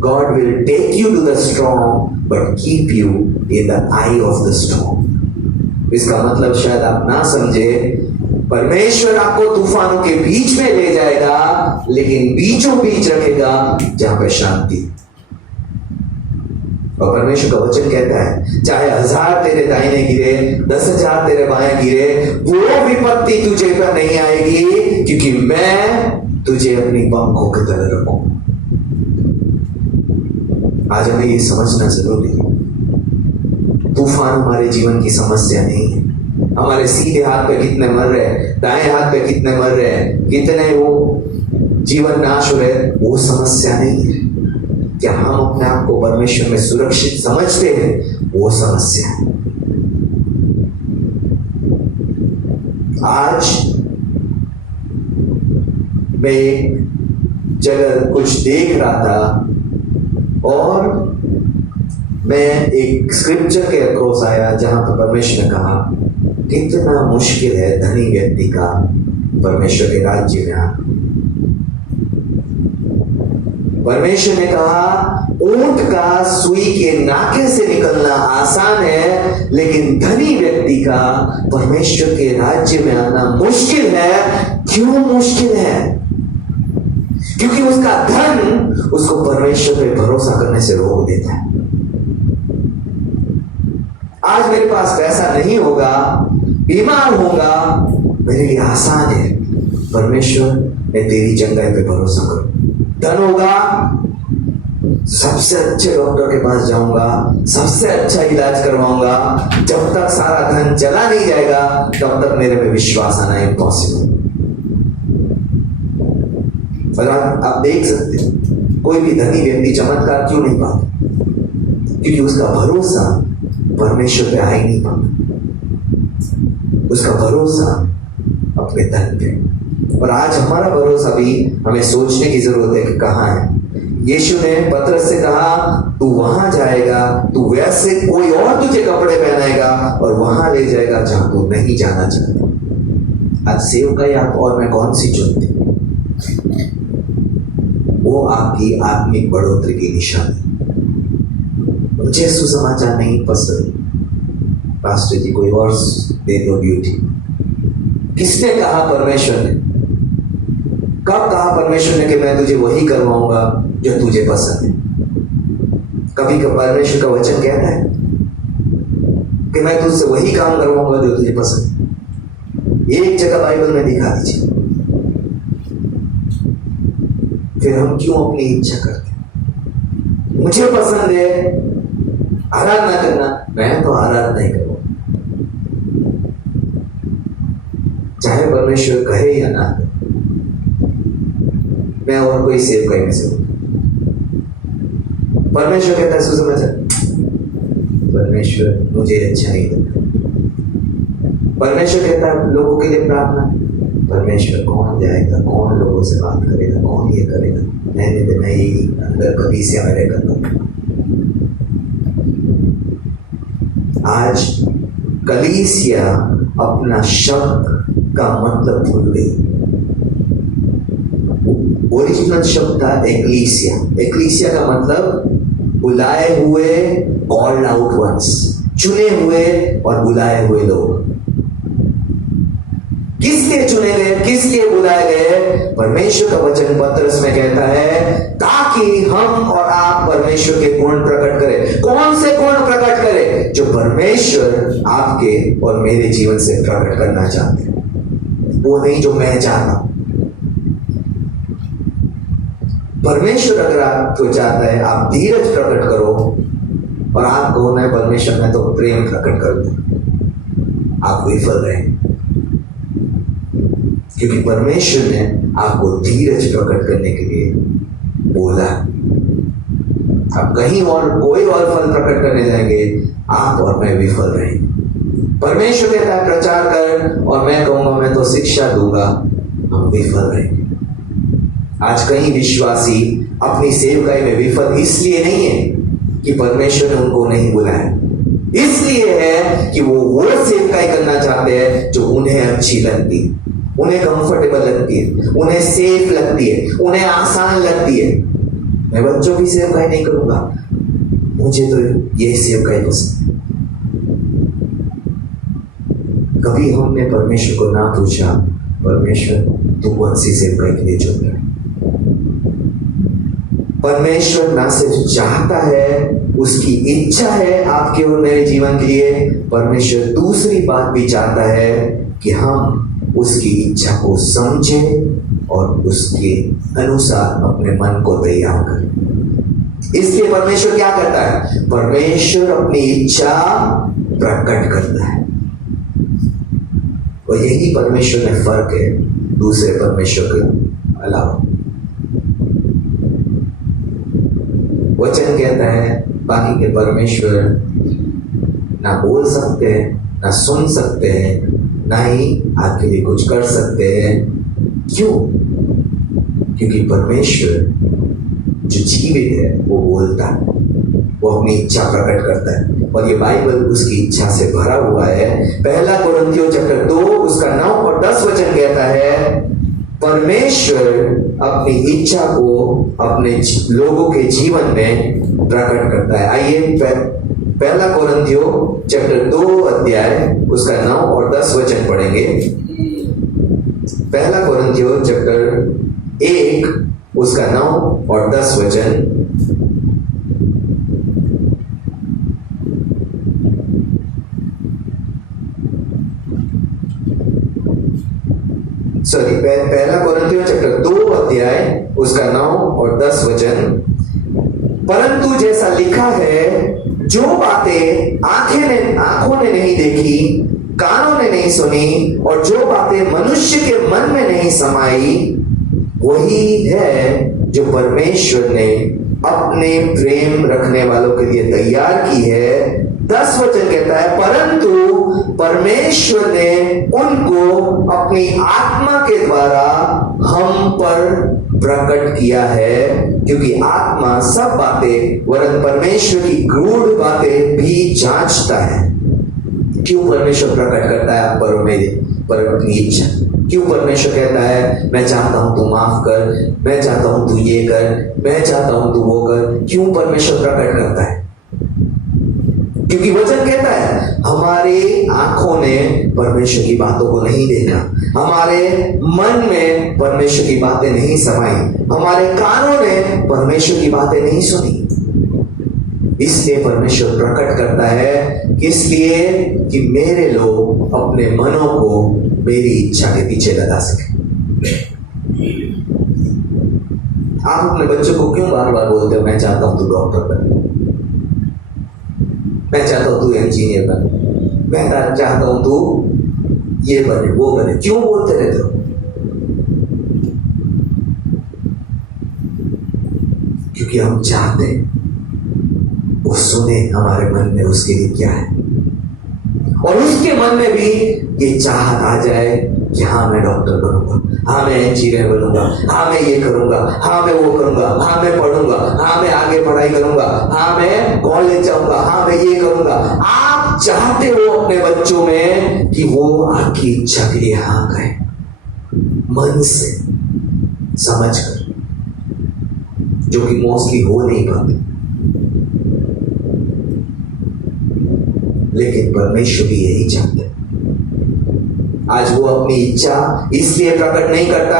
God will take you to the storm but keep you in the eye of the storm. इसका मतलब शायद आप ना समझे, परमेश्वर आपको तूफानों के बीच में ले जाएगा, लेकिन बीचों बीच रखेगा जहां पर शांति। और परमेश्वर का वचन कहता है, चाहे 1000 तेरे दाहिने गिरे, 10,000 तेरे बाएं गिरे, वो विपत्ति तुझे पर नहीं आएगी, क्योंकि मैं तुझे अपनी पंखों की तरह रखूं। आज हमें ये समझना जरूरी है, तूफान हमारे जीवन की समस्या नहीं है। हमारे सीधे हाथ पे कितने मर रहे हैं, दाएं हाथ पे कितने मर रहे हैं, कितने वो जीवन नाश हो रहे, वो समस्या नहीं है। क्या हम अपने आप को परमेश्वर में सुरक्षित समझते हैं, वो समस्या है। आज मैं एक जगह कुछ देख रहा था और मैं एक स्क्रिप्चर के अक्रॉस आया जहां पर परमेश्वर ने कहा, कितना मुश्किल है धनी व्यक्ति का परमेश्वर के राज्य में आना। परमेश्वर ने कहा, ऊंट का सुई के नाके से निकलना आसान है, लेकिन धनी व्यक्ति का परमेश्वर के राज्य में आना मुश्किल है। क्यों मुश्किल है? क्योंकि उसका धन उसको परमेश्वर पे भरोसा करने से रोक देता है। आज मेरे पास पैसा नहीं होगा, बीमार होगा, मेरे लिए आसान है परमेश्वर मैं तेरी चंगाई पे भरोसा करूं। धन होगा, सबसे अच्छे डॉक्टर के पास जाऊंगा, सबसे अच्छा इलाज करवाऊंगा। जब तक सारा धन चला नहीं जाएगा तब तक मेरे में विश्वास आना इम्पॉसिबल। और आप देख सकते हैं, कोई भी धनी व्यक्ति चमत्कार क्यों नहीं पाता? क्योंकि उसका भरोसा परमेश्वर पे आ ही नहीं पाता, उसका भरोसा अपने धन पे। और आज हमारा भरोसा भी हमें सोचने की जरूरत है कि कहाँ है। यीशु ने पतरस से कहा, तू वहां जाएगा, तू वैसे कोई और तुझे कपड़े पहनाएगा और वहां ले जाएगा जहां तू नहीं जाना चाहता। आज सेवकाई आप और मैं कौन सी चुनते? वो आपकी आत्मिक बढ़ोतरी की निशानी। मुझे सुसमाचार नहीं पसंद, पास्टर जी कोई और दे दो ब्यूटी। किसने कहा? परमेश्वर ने। कब कहा परमेश्वर ने कि मैं तुझे वही करवाऊंगा जो तुझे पसंद है? कभी कभी परमेश्वर का वचन कहता है कि मैं तुझसे वही काम करवाऊंगा जो तुझे पसंद है। एक जगह बाइबल में दिखा दीजिए। फिर हम क्यों अपनी इच्छा करते हैं? मुझे पसंद है आराधना करना, मैं तो आराधना ही करूंगा, चाहे परमेश्वर कहे या ना कहे। मैं और कोई सेवकाई में से हूं। परमेश्वर कहता है सुसमाचार, परमेश्वर मुझे अच्छा नहीं लगता। परमेश्वर कहता है लोगों के लिए प्रार्थना, परमेश्वर कौन जाएगा, कौन लोगों से बात करेगा, कौन ये करेगा, मैंने तो मैं ही अंदर कलीसिया में रहकर करूंगा। आज कलीसिया अपना शब्द का मतलब भूल गई। ओरिजिनल शब्द था एक्लीसिया। एक्लीसिया का मतलब बुलाए हुए, कॉल्ड आउट वंस, चुने हुए और बुलाए हुए लोग। किस लिए चुने गए, किस लिए बुलाए गए? परमेश्वर का वचन पत्रस में कहता है ताकि हम और आप परमेश्वर के गुण प्रकट करें। कौन से गुण प्रकट करें? जो परमेश्वर आपके और मेरे जीवन से प्रकट करना चाहते हैं, वो नहीं जो मैं चाहता हूं। परमेश्वर अगर आपको चाहता है आप धीरज प्रकट करो, और आप कहो ना परमेश्वर मैं तो प्रेम प्रकट कर दूं, आप विफल रहे, क्योंकि परमेश्वर ने आपको धीरज प्रकट करने के लिए बोला। आप कहीं और कोई और फल प्रकट करने जाएंगे, आप और मैं विफल रहेंगे। परमेश्वर कहता है प्रचार कर, और मैं कहूंगा मैं तो शिक्षा दूंगा, हम विफल रहेंगे। आज कई विश्वासी अपनी सेवकाई में विफल इसलिए नहीं है कि परमेश्वर ने उनको नहीं बुलाया, इसलिए है कि वो सेवकाई करना चाहते हैं जो उन्हें अच्छी लगती है, उन्हें कंफर्टेबल लगती है, उन्हें सेफ लगती है, उन्हें आसान लगती है। मैं बच्चों की सेवकाई नहीं करूंगा, मुझे तो ये सेवकाई पसंद है। कभी हमने परमेश्वर को ना पूछा, परमेश्वर तू कौन सी सेवकाई के लिए चुन रहा है? परमेश्वर ना सिर्फ चाहता है, उसकी इच्छा है आपके और मेरे जीवन के लिए, परमेश्वर दूसरी बात भी चाहता है कि हम उसकी इच्छा को समझें और उसके अनुसार अपने मन को तैयार करें। इसलिए परमेश्वर क्या करता है? परमेश्वर अपनी इच्छा प्रकट करता है, और यही परमेश्वर में फर्क है दूसरे परमेश्वर के अलावा। वचन कहता है बाकी के परमेश्वर ना बोल सकते हैं, ना सुन सकते हैं, ना ही आपके लिए कुछ कर सकते हैं। क्यों? क्योंकि परमेश्वर जो जीवित है वो बोलता है, वो अपनी इच्छा प्रकट करता है, और ये बाइबल उसकी इच्छा से भरा हुआ है। पहला कोरिन्थियों चैप्टर 2 उसका 9 और 10 वचन कहता है परमेश्वर अपनी इच्छा को अपने लोगों के जीवन में प्रकट करता है। आइए पहला कोरिन्थियों चैप्टर 2 अध्याय उसका 9 और 10 वचन पढ़ेंगे। पहला कोरिन्थियों चैप्टर 1 उसका 9 और 10 वचन। पहला कोरिन्थियों चैप्टर 2 अध्याय उसका 9 और 10 वचन। परंतु जैसा लिखा है, जो बातें आंखों ने नहीं देखी, कानों ने नहीं सुनी, और जो बातें मनुष्य के मन में नहीं समाई, वही है जो परमेश्वर ने अपने प्रेम रखने वालों के लिए तैयार की है। 10 वचन कहता है परंतु परमेश्वर ने उनको अपनी आत्मा के द्वारा हम पर प्रकट किया है, क्योंकि आत्मा सब बातें वरन परमेश्वर की गूढ़ बातें भी जांचता है। क्यों परमेश्वर प्रकट करता है आप पर अपनी इच्छा? क्यों परमेश्वर कहता है मैं चाहता हूं तू माफ कर, मैं चाहता हूं तू ये कर, मैं चाहता हूं तू वो कर? क्यों परमेश्वर प्रकट करता है? क्योंकि वचन कहता है हमारी आंखों ने परमेश्वर की बातों को नहीं देखा, हमारे मन में परमेश्वर की बातें नहीं समाई, हमारे कानों ने परमेश्वर की बातें नहीं सुनी। इसलिए परमेश्वर प्रकट करता है, इसलिए कि मेरे लोग अपने मनों को मेरी इच्छा के पीछे लगा सके। आप अपने बच्चों को क्यों बार बार बोलते हो, मैं चाहता हूं तू डॉक्टर बन, मैं चाहता हूं तू इंजीनियर बन, मैं चाहता हूं तू ये बने वो बने, क्यों बोलते रहते हो? क्योंकि हम चाहते हैं वो सुने हमारे मन में उसके लिए क्या है, और उसके मन में भी ये चाहत आ जाए कि हाँ मैं डॉक्टर बनूंगा, हाँ मैं इंजीनियर बनूंगा, हाँ मैं ये करूंगा, हाँ मैं वो करूंगा, हाँ मैं पढ़ूंगा, हाँ मैं आगे पढ़ाई करूंगा, हाँ मैं कॉलेज जाऊंगा, हाँ मैं ये करूंगा। आप चाहते हो अपने बच्चों में कि वो आपकी इच्छा के लिए हाँ कहे, मन से समझ कर, जो कि मोस्टली हो नहीं पाते। लेकिन परमेश्वर भी यही चाहते हैं। आज वो अपनी इच्छा इसलिए प्रकट नहीं करता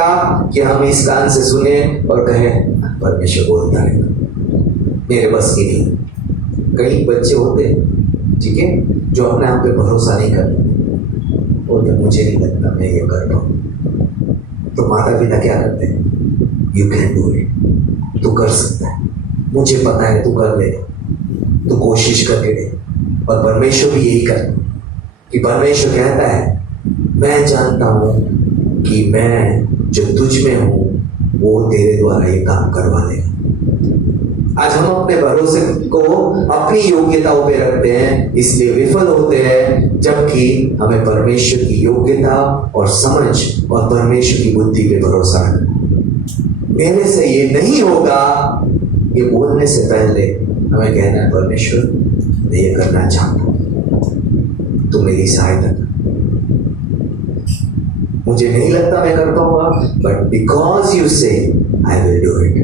कि हम इस कान से सुने और कहें परमेश्वर बोलता रहेगा, मेरे बस की नहीं। कई बच्चे होते हैं, ठीक है, जो अपने आप पे भरोसा नहीं करते, बोलते मुझे नहीं लगता मैं ये कर पाऊं। तो माता पिता क्या करते हैं, यू कैन डू इट, तू कर सकता है, मुझे पता है तू कर लेगा, तू कोशिश करके दे। और परमेश्वर भी यही करता, कि परमेश्वर कहता है मैं जानता हूं कि मैं जो तुझ में हूं वो तेरे द्वारा ये काम करवा लेगा। आज हम अपने भरोसे को अपनी योग्यताओं पे रखते हैं, इसलिए विफल होते हैं, जबकि हमें परमेश्वर की योग्यता और समझ और परमेश्वर की बुद्धि पे भरोसा रखना। मेरे से ये नहीं होगा, ये बोलने से पहले हमें कहना है परमेश्वर मैं ये करना चाहता हूं, तू मेरी सहायता कर। मुझे नहीं लगता मैं कर पाऊंगा, बट बिकॉज यू से आई विल डू इट,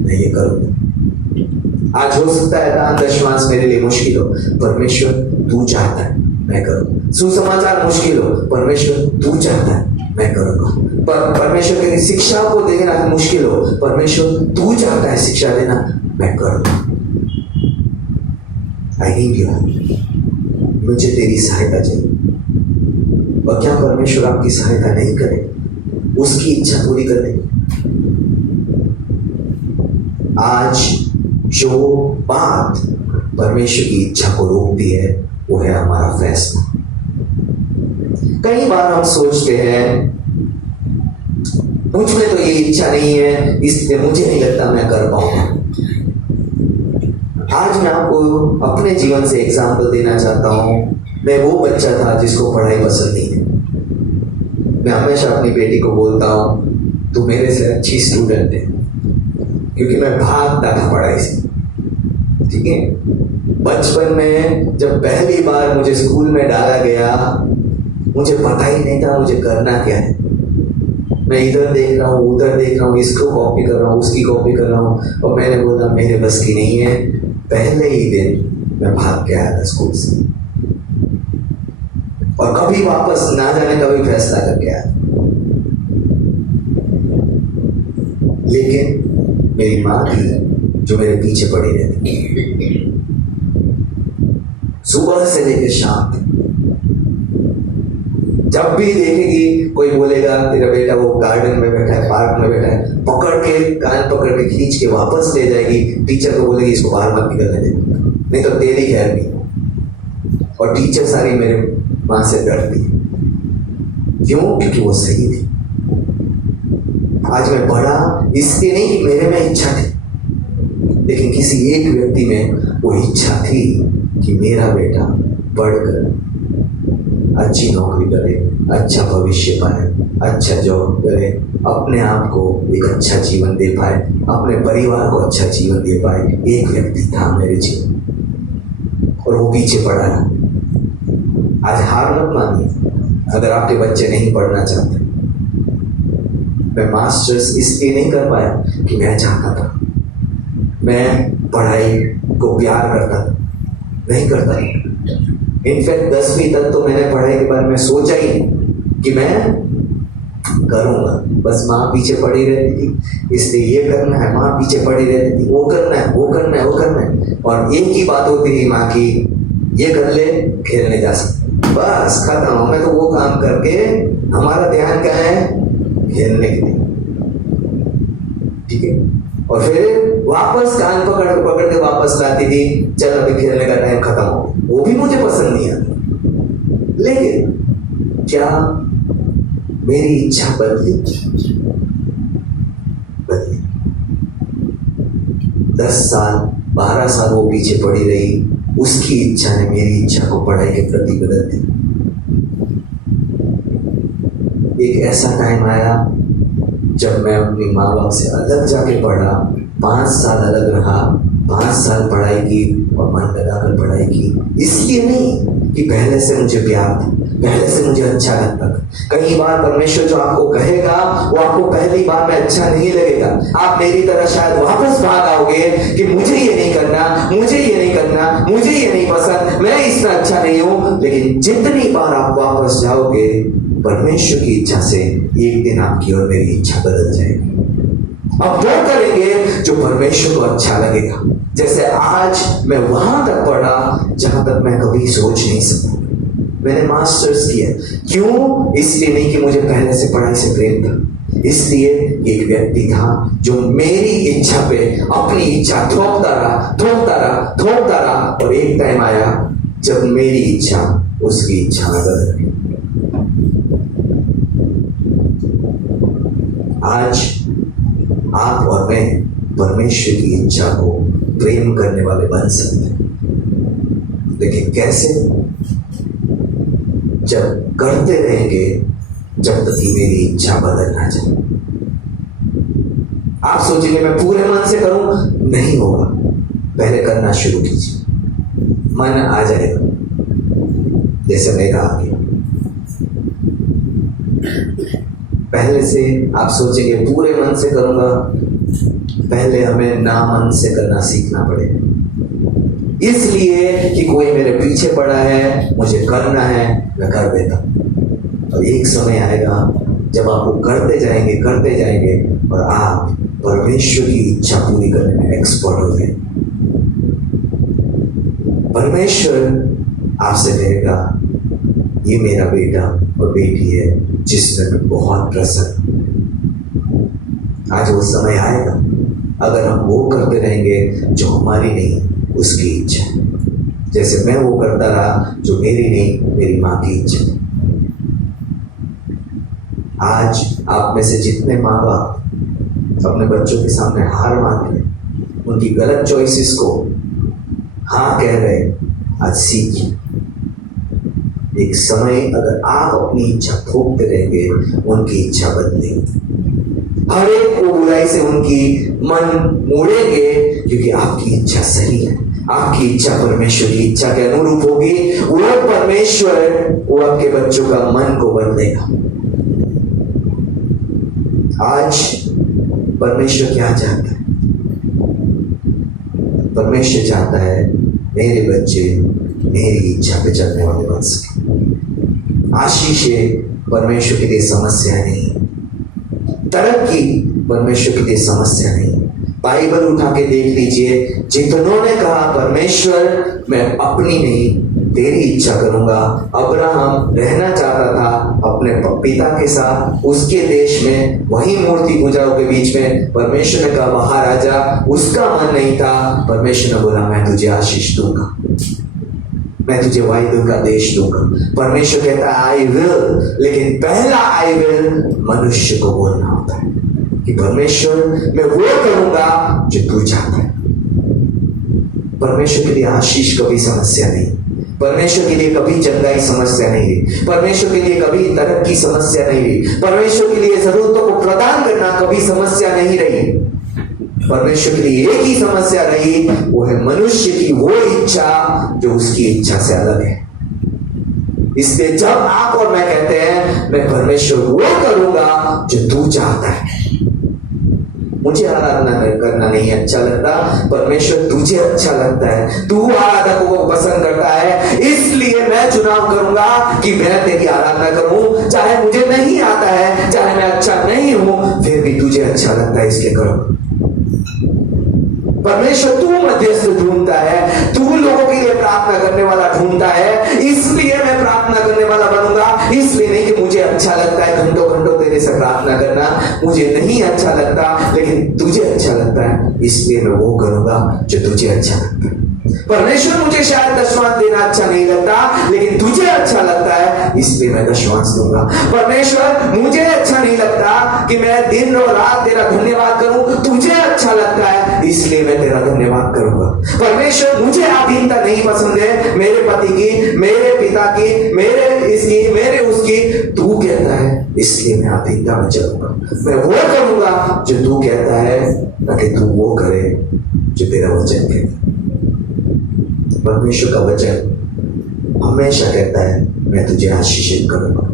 मैं ये करूंगा। आज हो सकता है दान दशमांश मेरे लिए मुश्किल हो, परमेश्वर तू चाहता है मैं करूंगा। सुसमाचार मुश्किल हो, परमेश्वर तू चाहता है मैं करूंगा। परमेश्वर की शिक्षा को देना मुश्किल हो, परमेश्वर तू चाहता है शिक्षा देना मैं करूंगा। आई नीड यू, मुझे तेरी सहायता चाहिए। और क्या परमेश्वर आपकी सहायता नहीं करे उसकी इच्छा पूरी करने? आज जो बात परमेश्वर की इच्छा को रोकती है वो है हमारा फैसला। कई बार हम सोचते हैं मुझ में तो ये इच्छा नहीं है, इसलिए मुझे नहीं लगता मैं कर पाऊंगा। आज मैं आपको अपने जीवन से एग्जाम्पल देना चाहता हूं। मैं वो बच्चा था जिसको पढ़ाई पसंद नहीं है। मैं हमेशा अपनी बेटी को बोलता हूं तू मेरे से अच्छी स्टूडेंट है, क्योंकि मैं भागता था पढ़ाई से, ठीक है। बचपन में जब पहली बार मुझे स्कूल में डाला गया, मुझे पता ही नहीं था मुझे करना क्या है। मैं इधर देख रहा हूँ, उधर देख रहा हूँ, इसको कॉपी कर रहा हूँ, उसकी कॉपी कर रहा हूँ, और मैंने बोला मेरे बस की नहीं है। पहले ही दिन मैं भाग के आया था स्कूल से, और कभी वापस ना जाने का भी फैसला करके आया। लेकिन मेरी माँ थी जो मेरे पीछे पड़ी रहती, सुबह से लेकर शाम तक। जब भी देखेगी कोई बोलेगा तेरा बेटा वो गार्डन में बैठा है, पार्क में बैठा है, पकड़ के कान पकड़ के खींच के वापस ले जाएगी। टीचर को बोलेगी इसको बाहर मत निकलने दे, नहीं तो तेरी खैर नहीं। और टीचर सारी मेरे मां से डरती है, क्यों? क्योंकि वो सही थी। आज मैं बड़ा इसलिए नहीं कि मेरे में इच्छा थी, लेकिन किसी एक व्यक्ति में वो इच्छा थी कि मेरा बेटा पढ़कर अच्छी नौकरी करे, अच्छा भविष्य पाए, अच्छा जॉब करे, अपने आप को एक अच्छा जीवन दे पाए, अपने परिवार को अच्छा जीवन दे पाए। एक व्यक्ति था मेरे जीवन, और वो पीछे पड़ा रहा। आज हार मत मानिए अगर आपके बच्चे नहीं पढ़ना चाहते। मैं मास्टर्स इसलिए नहीं कर पाया कि मैं चाहता था, मैं पढ़ाई को प्यार करता था, नहीं करता। इनफैक्ट 10वीं तक तो मैंने पढ़ाई के बारे में सोचा ही कि मैं करूंगा, बस माँ पीछे पड़ी रहती थी, इसलिए ये करना है, माँ पीछे पड़ी रहती थी, वो करना है, वो करना है, वो करना है, और एक ही बात होती थी माँ की, ये कर ले, खेलने जा सकते, बस खत्म। मैं तो वो काम करके हमारा ध्यान क्या है, खेलने के लिए, ठीक है। और फिर वापस कान पकड़ पकड़ के वापस लाती थी, चल अभी खेलने का टाइम खत्म हो गया, वो भी मुझे पसंद नहीं आता। लेकिन क्या मेरी इच्छा बदली? 10 साल 12 साल वो पीछे पड़ी रही, उसकी इच्छा ने मेरी इच्छा को पढ़ाई के प्रति बदल दी। एक ऐसा टाइम आया जब मैं अपनी माँ बाप से अलग जाके पढ़ा, 5 साल अलग रहा, 5 साल पढ़ाई की और मन लगाकर पढ़ाई की। इसलिए नहीं कि पहले से मुझे प्यार था, पहले से मुझे अच्छा लगता था। कई बार परमेश्वर जो आपको कहेगा वो आपको पहली बार में अच्छा नहीं लगेगा, आप मेरी तरह शायद वापस भाग आओगे कि मुझे ये नहीं करना, मुझे ये नहीं करना, मुझे ये नहीं पसंद, मैं इसमें अच्छा नहीं हूं। लेकिन जितनी बार आप वापस जाओगे, परमेश्वर की इच्छा से एक दिन आपकी और मेरी इच्छा बदल जाएगी। अब वो करेंगे जो परमेश्वर को अच्छा लगेगा। जैसे आज मैं वहां तक पढ़ा जहां तक मैं कभी सोच नहीं सकता। मैंने मास्टर्स किया, क्यों? इसलिए नहीं कि मुझे पहले से पढ़ाई से प्रेम था, इसलिए एक व्यक्ति था जो मेरी इच्छा पे अपनी इच्छा थोपता रहा, और एक टाइम आया जब मेरी इच्छा उसकी इच्छा में बदल गई। आज आप और मैं परमेश्वर की इच्छा को प्रेम करने वाले बन सकते हैं, लेकिन कैसे? जब करते रहेंगे जब तक कि मेरी इच्छा बदल ना जाए। आप सोचेंगे मैं पूरे मन से करूं, नहीं होगा। पहले करना शुरू कीजिए, मन आ जाएगा, जैसे मेरा आ गया। पहले से आप सोचेंगे पूरे मन से करूंगा, पहले हमें ना मन से करना सीखना पड़ेगा। इसलिए कि कोई मेरे पीछे पड़ा है, मुझे करना है, मैं कर देता हूं। और एक समय आएगा जब आप वो करते जाएंगे और आप परमेश्वर की इच्छा पूरी करने में एक्सपर्ट हो गए। परमेश्वर आपसे कहेगा, ये मेरा बेटा और बेटी है जिसमें मैं बहुत प्रसन्न हूं। आज वो समय आएगा, अगर हम वो करते रहेंगे जो हमारी नहीं उसकी इच्छा, जैसे मैं वो करता रहा जो मेरी नहीं मेरी माँ की इच्छा। आज आप में से जितने माँ बाप अपने बच्चों के सामने हार मान रहे, उनकी गलत चॉइसेस को हाँ कह रहे, आज सीखिए। एक समय अगर आप अपनी इच्छा थोपते रहेंगे, उनकी इच्छा बदलेगी। हर एक को बुराई से उनकी मन मोड़ेंगे, क्योंकि आपकी इच्छा सही है, आपकी इच्छा परमेश्वर की इच्छा के अनुरूप होगी। वो परमेश्वर वो आपके बच्चों का मन को बदलेगा। आज परमेश्वर क्या चाहता है? परमेश्वर चाहता है मेरे बच्चे मेरी इच्छा पे चलने वाले बन सके। आशीषें परमेश्वर के लिए समस्या नहीं, तरक्की परमेश्वर के लिए समस्या नहीं। बाइबल उठा के देख लीजिए, जितनों ने कहा परमेश्वर मैं अपनी नहीं तेरी इच्छा करूंगा। अब्राहम रहना चाहता था अपने पिता के साथ उसके देश में, वही मूर्ति पूजाओं के बीच में। परमेश्वर ने कहा बाहर आ जा, उसका मन नहीं था। परमेश्वर ने बोला मैं तुझे आशीष दूंगा, मैं तुझे वायदे का देश दूंगा। परमेश्वर कहता है आई विल, लेकिन पहला आई विल मनुष्य को बोलना होता है कि परमेश्वर मैं वो करूंगा जो तू चाहता है। परमेश्वर के लिए आशीष कभी समस्या नहीं, परमेश्वर के लिए कभी चंगाई समस्या नहीं रही, परमेश्वर के लिए कभी तरक्की समस्या नहीं रही, परमेश्वर के लिए जरूरतों को प्रदान करना कभी समस्या नहीं रही। परमेश्वर के लिए एक ही समस्या रही, वो है मनुष्य की वो इच्छा जो उसकी इच्छा से अलग है। इसलिए जब आप और मैं कहते हैं मैं परमेश्वर वो करूंगा जो तू चाहता है, मुझे आराधना करना नहीं अच्छा लगता, परमेश्वर तुझे अच्छा लगता है, तू आराधकों को पसंद करता है, इसलिए मैं मैं चुनाव करूंगा कि मैं तेरी आराधना करूं, चाहे मुझे नहीं आता है, चाहे मैं अच्छा नहीं हूं, फिर भी तुझे अच्छा लगता है इसलिए करो। परमेश्वर तू मध्यस्थ ढूंढता है, तू लोगों के लिए प्रार्थना करने वाला ढूंढता है, इसलिए मैं प्रार्थना करने वाला बनूंगा। इसलिए नहीं कि मुझे अच्छा लगता है घंटों घंटों तेरे से प्रार्थना करना, मुझे नहीं अच्छा लगता, लेकिन तुझे अच्छा लगता है, इसलिए मैं वो करूंगा जो तुझे अच्छा लगता है। परमेश्वर मुझे शायद दशमांश देना अच्छा नहीं लगता, लेकिन तुझे अच्छा लगता है, इसलिए मैं दशमांश दूंगा। परमेश्वर मुझे अच्छा नहीं लगता कि मैं दिन और रात तेरा धन्यवाद करूं, तुझे अच्छा लगता है, इसलिए मैं तेरा धन्यवाद करूंगा। परमेश्वर मुझे अधीनता नहीं पसंद है, मेरे पति की, मेरे पिता की, मेरे इसकी, मेरे उसकी, तू कहता है, इसलिए मैं अधीनता में चलूंगा। मैं वो करूंगा जो तू कहता है, ताकि तू वो करे जो तेरा वचन कहता है। परमेश्वर का वचन हमेशा कहता है, मैं तुझे आशीषित करूंगा।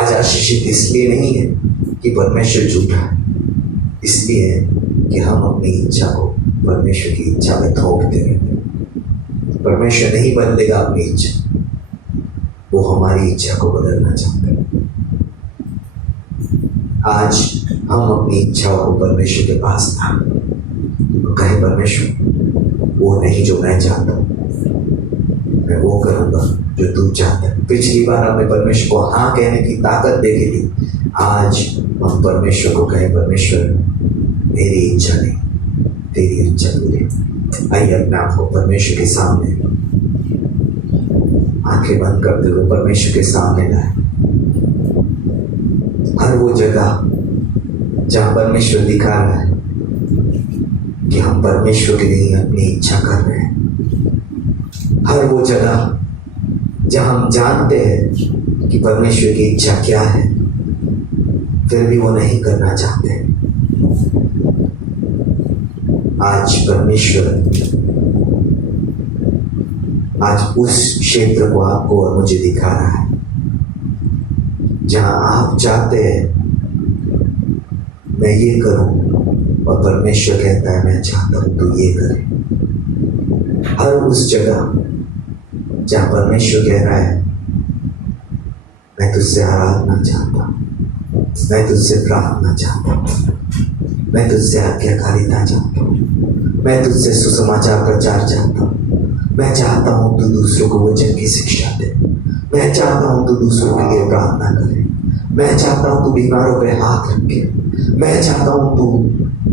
आज आशीषित इसलिए नहीं है कि परमेश्वर झूठा है, इसलिए है कि हम अपनी इच्छा को परमेश्वर की इच्छा में थोपते रहते हैं। परमेश्वर नहीं बदलेगा अपनी इच्छा, वो हमारी इच्छा को बदलना चाहते हैं। आज हम अपनी इच्छाओं को परमेश्वर के पास ना कहे, परमेश्वर वो नहीं जो मैं चाहता हूं, मैं वो करूंगा जो तू चाहता है। पिछली बार हमने परमेश्वर को हाँ कहने की ताकत देखी थी, आज हम परमेश्वर को कहें, परमेश्वर मेरी इच्छा नहीं, तेरी इच्छा पूरी। आइए अपने आप को परमेश्वर के सामने आंखें बंद करते हुए परमेश्वर के सामने लाए। हर वो जगह जहां परमेश्वर दिखा रहा है कि हम परमेश्वर के लिए अपनी इच्छा कर रहे हैं, हर वो जगह जहां हम जानते हैं कि परमेश्वर की इच्छा क्या है, फिर भी वो नहीं करना चाहते। आज परमेश्वर आज उस क्षेत्र को आपको और मुझे दिखा रहा है जहां आप चाहते हैं मैं ये करूं, और परमेश्वर कहता है मैं चाहता हूं तू ये करे। हर उस जगह जहां परमेश्वर कह रहा है मैं तुझसे आराधना चाहता हूं, मैं तुझसे प्रार्थना चाहता हूं, मैं तुझसे आज्ञाकारिता चाहता हूं, मैं तुझसे सुसमाचार प्रचार चाहता हूं, मैं चाहता हूं तू दूसरों को वचन की शिक्षा दे, मैं चाहता हूं तू दूसरों के लिए प्रार्थना करे, मैं चाहता हूं तू बीमारों पे हाथ रखे, मैं चाहता हूं तू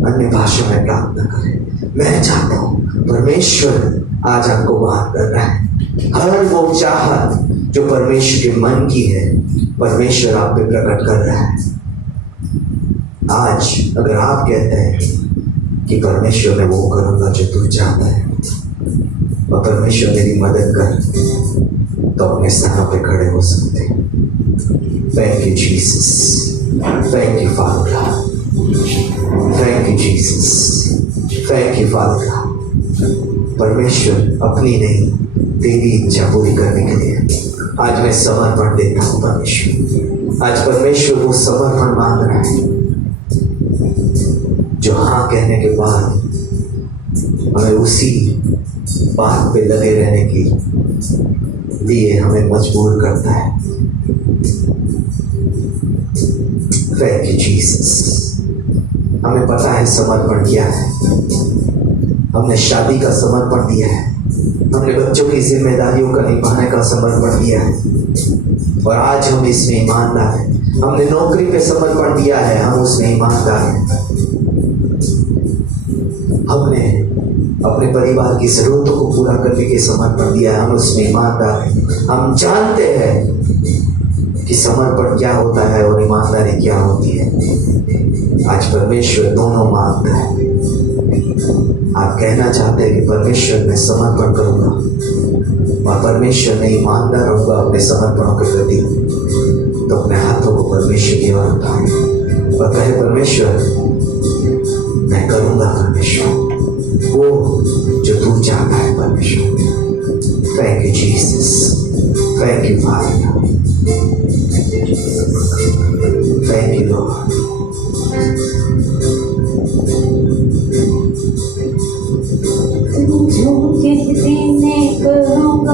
अन्य भाषा में प्रार्थना करे, मैं चाहता हूं। परमेश्वर आज आपको बात कर रहा है। हर वो चाहत जो परमेश्वर के मन की है, परमेश्वर आप पे प्रकट कर रहा है। आज अगर आप कहते हैं कि परमेश्वर मैं वो करूंगा जो तू चाहता है, और परमेश्वर मेरी मदद कर, तो अपने स्थान पे खड़े हो सकते हैं। Thank you Jesus, thank you father God, thank you Jesus, thank you father God. परमेश्वर अपनी नहीं तेरी इच्छा पूरी करने के लिए आज मैं समर्पण देता हूँ। परमेश्वर आज परमेश्वर वो समर्पण मांग रहा है जो हाँ कहने के बाद हमें उसी बात पे लगे रहने के लिए हमें मजबूर करता है। Thank you Jesus. हमें पता है समर्पण क्या है। हमने शादी का समर्पण दिया है, हमने बच्चों की जिम्मेदारियों का निभाने का समर्पण दिया है, और आज हम इसमें ईमानदार हैं। हमने नौकरी पे समर्पण दिया है, हम उसमें ईमानदार हैं। हमने अपने परिवार की जरूरतों को पूरा करने के समर्पण दिया है, हम उसमें ईमानदार हैं। हम जानते हैं कि समर्पण क्या होता है और ईमानदारी क्या होती है। आज परमेश्वर दोनों मांगता है। आप कहना चाहते हैं कि परमेश्वर मैं समर्पण करूंगा, और परमेश्वर मैं ईमानदार रहूंगा अपने समर्पणों के प्रति, तो अपने हाथों को परमेश्वर की ओर उठाएं और कहे परमेश्वर मैं करूंगा, परमेश्वर वो जो तू चाहता है। परमेश्वर thank you Jesus, thank you father, thank you Lord. जो कहते मैं करूँगा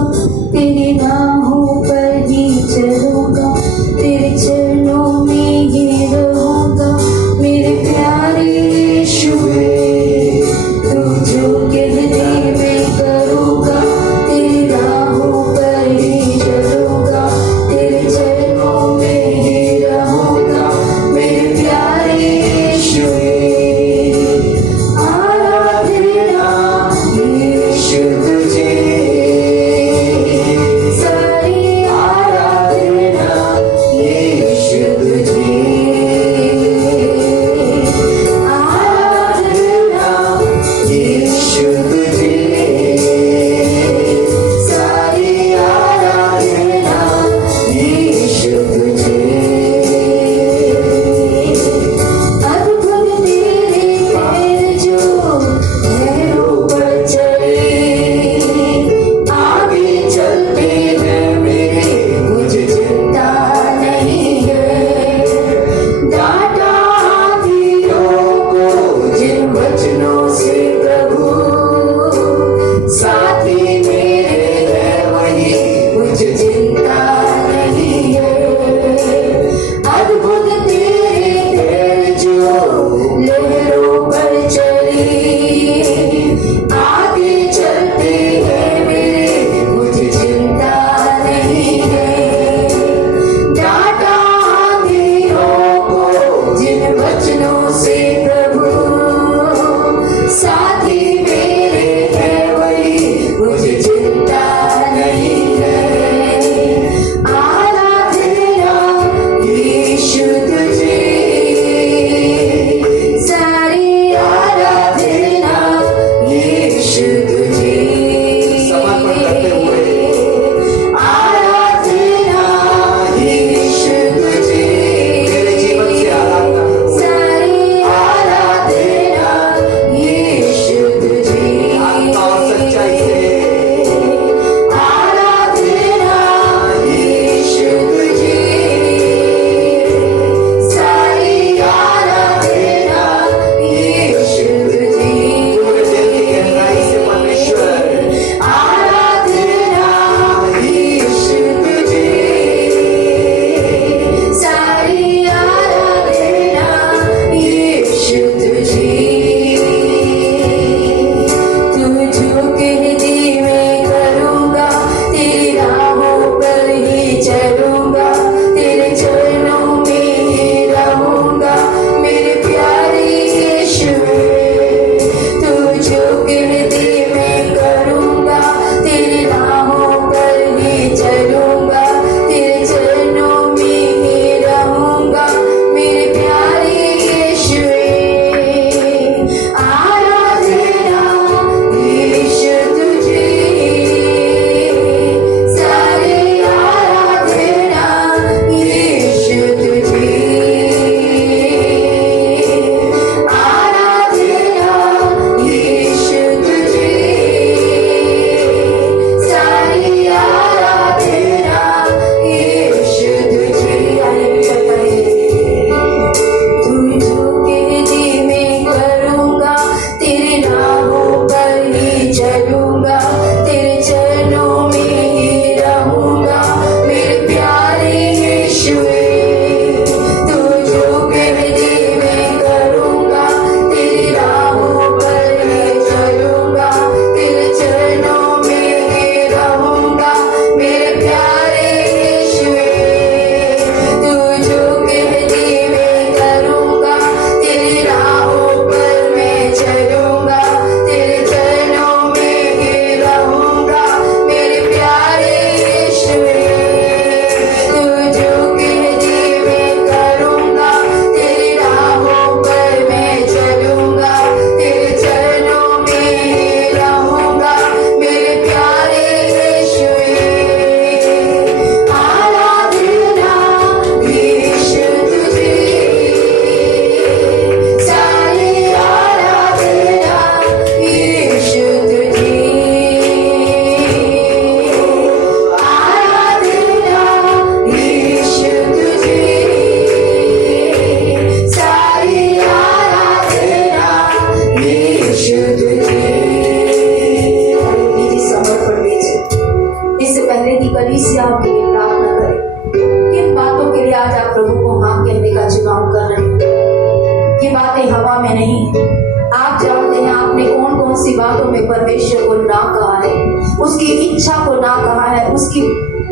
चुनाव कर रहे हैं। ये बातें हवा में नहीं है। आप जानते हैं आपने कौन कौन सी बातों में परमेश्वर को ना कहा है, उसकी इच्छा को ना कहा है, उसकी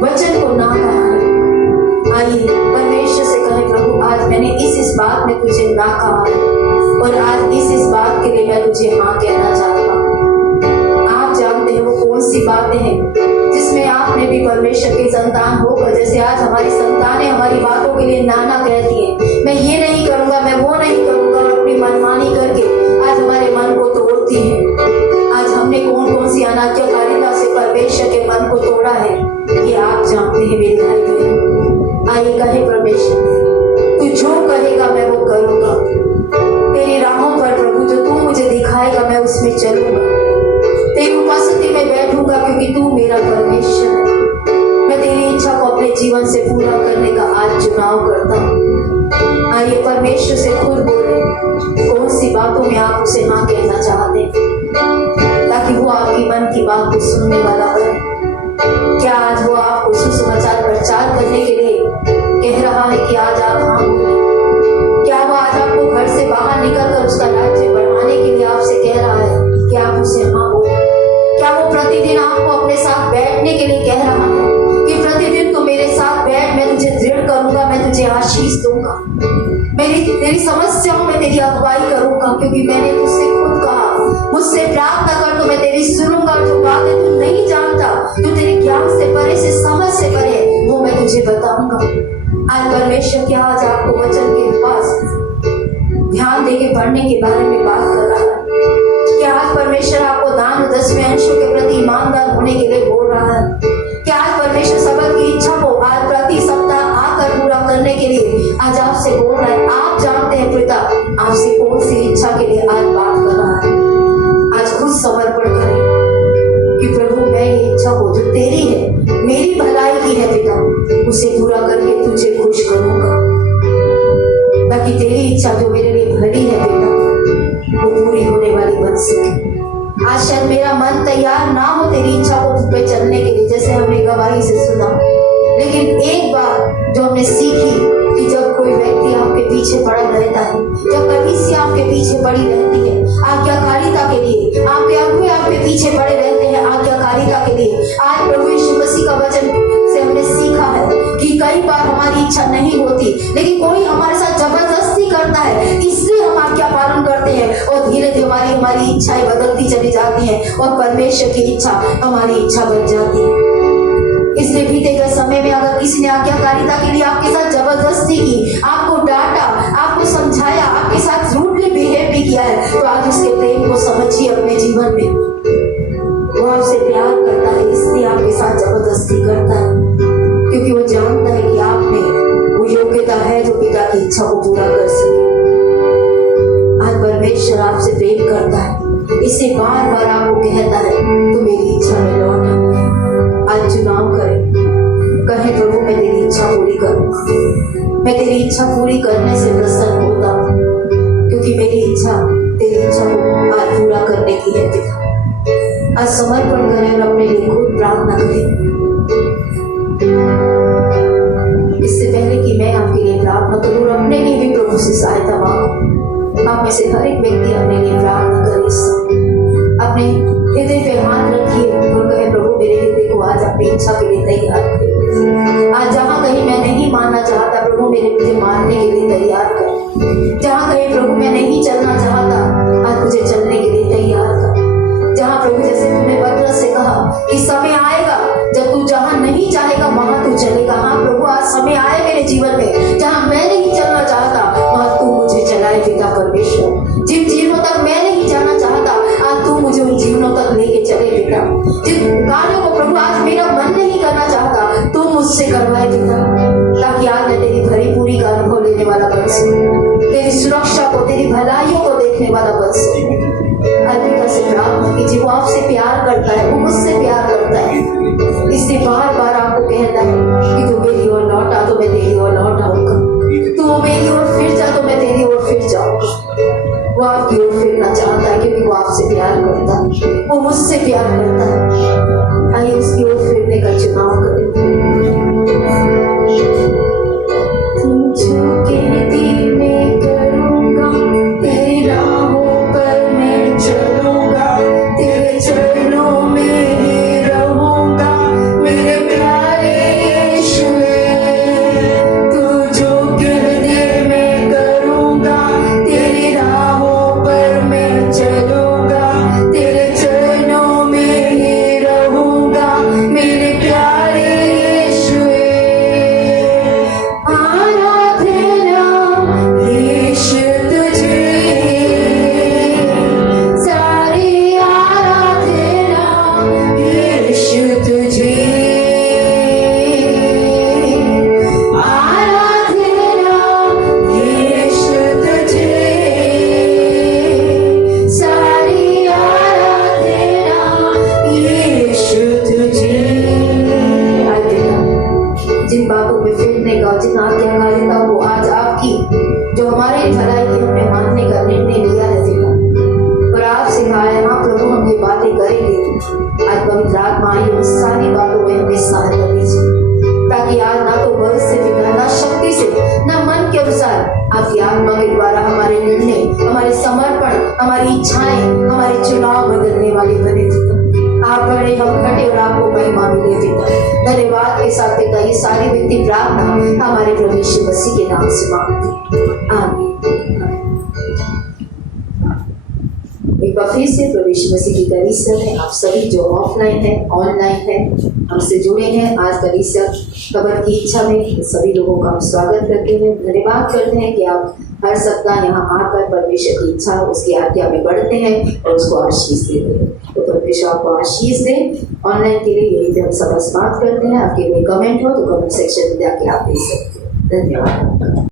वचन को ना कहा है। आइए परमेश्वर से कहें, प्रभु आज मैंने इस बात में तुझे ना कहा है और आज इस बात के लिए मैं तुझे हाँ कहना चाहता हूँ। आप जानते हैं वो कौन सी बातें हैं जिसमें आपने भी परमेश्वर के संतान होकर, जैसे आज हमारी संतानें हमारी बातों के लिए ना ना कहती हैं, मैं ये नहीं करूंगा, मैं वो नहीं करूंगा, और अपनी मनमानी करके आज हमारे मन को तोड़ती है। आज हमने कौन कौन सी अनाज्ञाकारिता से परमेश्वर के मन को तोड़ा है, ये आप जानते हैं मेरे भाई बहन। आइए कहे परमेश्वर, तू जो कहेगा मैं वो करूंगा। तेरी राहों पर प्रभु जो तू मुझे दिखाएगा मैं उसमें चलूंगा। तेरी उपस्थिति में बैठूंगा क्योंकि तू मेरा परमेश्वर है। मैं तेरी इच्छा को अपने जीवन से पूरा करने का आज चुनाव करता हूँ। आइए परमेश्वर से खुद बोले कौन सी बातों में आप उसे हाँ कहना चाहते हैं, ताकि वो आपकी मन की बात को सुनने वाला बने। क्या आज वो आपको सुसमाचार प्रचार करने के लिए कह रहा है कि आज आप हाँ बोले? क्या वो आज आपको घर से बाहर निकलकर उसका राज्य बढ़ाने के लिए आपसे कह रहा है कि आप उसे हाँ बोले? क्या वो प्रतिदिन आपको अपने साथ बैठने के लिए कह रहा है कि प्रतिदिन तू मेरे साथ बैठ, मैं तुझे दृढ़ करूंगा, मैं तुझे आशीष दूंगा, तेरी समस्याओं में तेरी अगुवाई करूंगा, क्योंकि मैंने तुझसे खुद कहा मुझसे प्रार्थना कर तो मैं तेरी सुनूंगा। जो बातें तू नहीं जानता, जो तेरे ज्ञान से परे, से समझ से परे, वो मैं तुझे बताऊंगा। आज परमेश्वर क्या आज आपको वचन के पास ध्यान देके पढ़ने के बारे में बात कर रहा है? क्या आज परमेश्वर आपको दान 10वें अंशों के प्रति ईमानदार होने के लिए बोल रहा है? क्या आज परमेश्वर सबल की इच्छा को आज प्रति सप्ताह आकर पूरा करने के लिए आज आपसे बोल रहा है? आप जानते हैं पिता आपसे कौन सी इच्छा के लिए आज बात कर रहा है। आज खुद समर्पण करें कि प्रभु मैं ये इच्छा को जो तेरी है, मेरी भलाई की है पिता, उसे पूरा करके तुझे खुश करूंगा, ताकि तेरी इच्छा जो मेरे लिए भली है पिता वो पूरी होने वाली बन सके। आज शायद मेरा मन तैयार ना हो तेरी इच्छा को पे चलने के लिए, जैसे हमने गवाही से सुना, लेकिन एक बात जो हमने सीखी कि जब कोई व्यक्ति आपके पीछे पड़ा रहता है, जब कलीसिया आपके पीछे पड़ी रहती है आज्ञाकारिता के लिए, आपके अगुवे आपके पीछे पड़े रहते हैं आज्ञाकारिता के लिए। आज प्रभु यीशु मसीह का वचन से हमने सीखा है कि कई बार हमारी इच्छा नहीं होती, लेकिन कोई हमारे साथ जबरदस्ती करता है, इसलिए हम आज्ञा पालन करते हैं और धीरे धीरे हमारी इच्छाएं बदलती चली जाती हैं और परमेश्वर की इच्छा हमारी इच्छा बन जाती है। इसलिए बीते गए समय में अगर किसी ने आज्ञाकारिता के लिए आपके साथ जबरदस्ती की, आपको डांटा, आपको समझाया, आपके साथ रूडली बिहेव भी किया है, तो आज उसके प्रेम को समझिए अपने जीवन में। वो आपसे प्यार करता है, इसलिए आपके साथ जबरदस्ती करता है, क्योंकि वो जानता है कि आप में वो योग्यता है जो पिता की इच्छा को पूरा कर सके। आज परमेश्वर आपसे प्रेम करता है, इसे बार बार आपको कहता है तो मेरी इच्छा में लौटा। आज चुनाव करें, कहे प्रभु मैं तेरी इच्छा पूरी करूंगा। मैं तेरी इच्छा पूरी करने से प्रसन्न होता हूँ, क्योंकि मेरी इच्छा तेरी इच्छा को आज पूरा करने की है पिता। आज समर्पण करें और अपने लिए खुद प्रार्थना करें। इससे पहले कि मैं आपके लिए प्रार्थना करूं और अपने लिए भी प्रभु से सहायता मांगूं, आप में से हर एक व्यक्ति अपने लिए प्रार्थना करे। अपने हृदय पे हाथ रखिए और कहे प्रभु मेरे हृदय को आज अपनी इच्छा के लिए तैयार कर। आज जहाँ कहीं मैं नहीं मानना चाहता प्रभु मेरे मुझे मानने के लिए तैयार कर। जहाँ कहीं प्रभु मैं नहीं चलना चाहता आज मुझे चलने के लिए तैयार कर। जहाँ प्रभु जैसे तुमने पतरस से कहा कि समय आएगा जब तू जहाँ नहीं चाहेगा वहां तू चलेगा। हाँ प्रभु आज समय आए मेरे जीवन में जहाँ मैं नहीं चलना चाहता वहां तू मुझे चलाए पिता परमेश्वर। जिन जीवनों तक मैं नहीं जाना चाहता आज तू मुझे उन जीवनों तक लेके चले पिता। जिन कार्यों को प्रभु आज मेरा मन नहीं करना चाहता तू मुझसे करवाए पिता, ताकि आज मैं तेरी भरी पूरी का अनुभव लेने वाला बन सकूं, तेरी सुरक्षा को तेरी भलाइयों को देखने वाला बन सकूं। पिता से प्रार्थना कीजिए, वो आपसे प्यार करता है, वो मुझसे प्यार करता है, इसलिए बार बार आपको कहता है कि तू मेरी ओर लौटा तो मैं तेरी ओर लौट आऊंगा, तू मेरी ओर फिर जा तो मैं तेरी ओर फिर जाऊंगा। वो आपकी ओर फिरना चाहता है क्योंकि वो आपसे प्यार करता है, वो मुझसे प्यार करता है। आइए उसकी ओर फिरने का चुनाव करें। हमारी उन सारी बातों में हमें सहायता दीजिए, ताकि आज ना तो बल से बिना, ना शक्ति से, ना मन के अनुसार आपकी आत्मा के द्वारा हमारे निर्णय, हमारे समर्पण, हमारी इच्छाएं, हमारे चुनाव बदलने वाले बने पिता। आप बड़े, हम घटे और आपको महिमा मिले पिता। धन्यवाद के साथ पिता ये सारी विनती प्रार्थना हमारे प्रभु यीशु मसीह के नाम से मांगते हैं, आमीन। एक बार फिर से प्रभु यीशु मसीह की कलीसिया में आप सभी जो ऑफलाइन है, ऑनलाइन है, हमसे जुड़े हैं आज कलीसिया खबर की इच्छा में, सभी लोगों का हम स्वागत करते हैं, धन्यवाद करते हैं कि आप हर सप्ताह यहाँ आकर परमेश्वर की इच्छा, उसकी आज्ञा में बढ़ते हैं और उसको आशीष देते हैं। तो परमेश्वर आपको आशीष दे। ऑनलाइन के लिए यही पे हम सब समाप्त करते हैं। आपके कोई कमेंट हो तो कमेंट सेक्शन में जाके आप दे सकते हैं। धन्यवाद।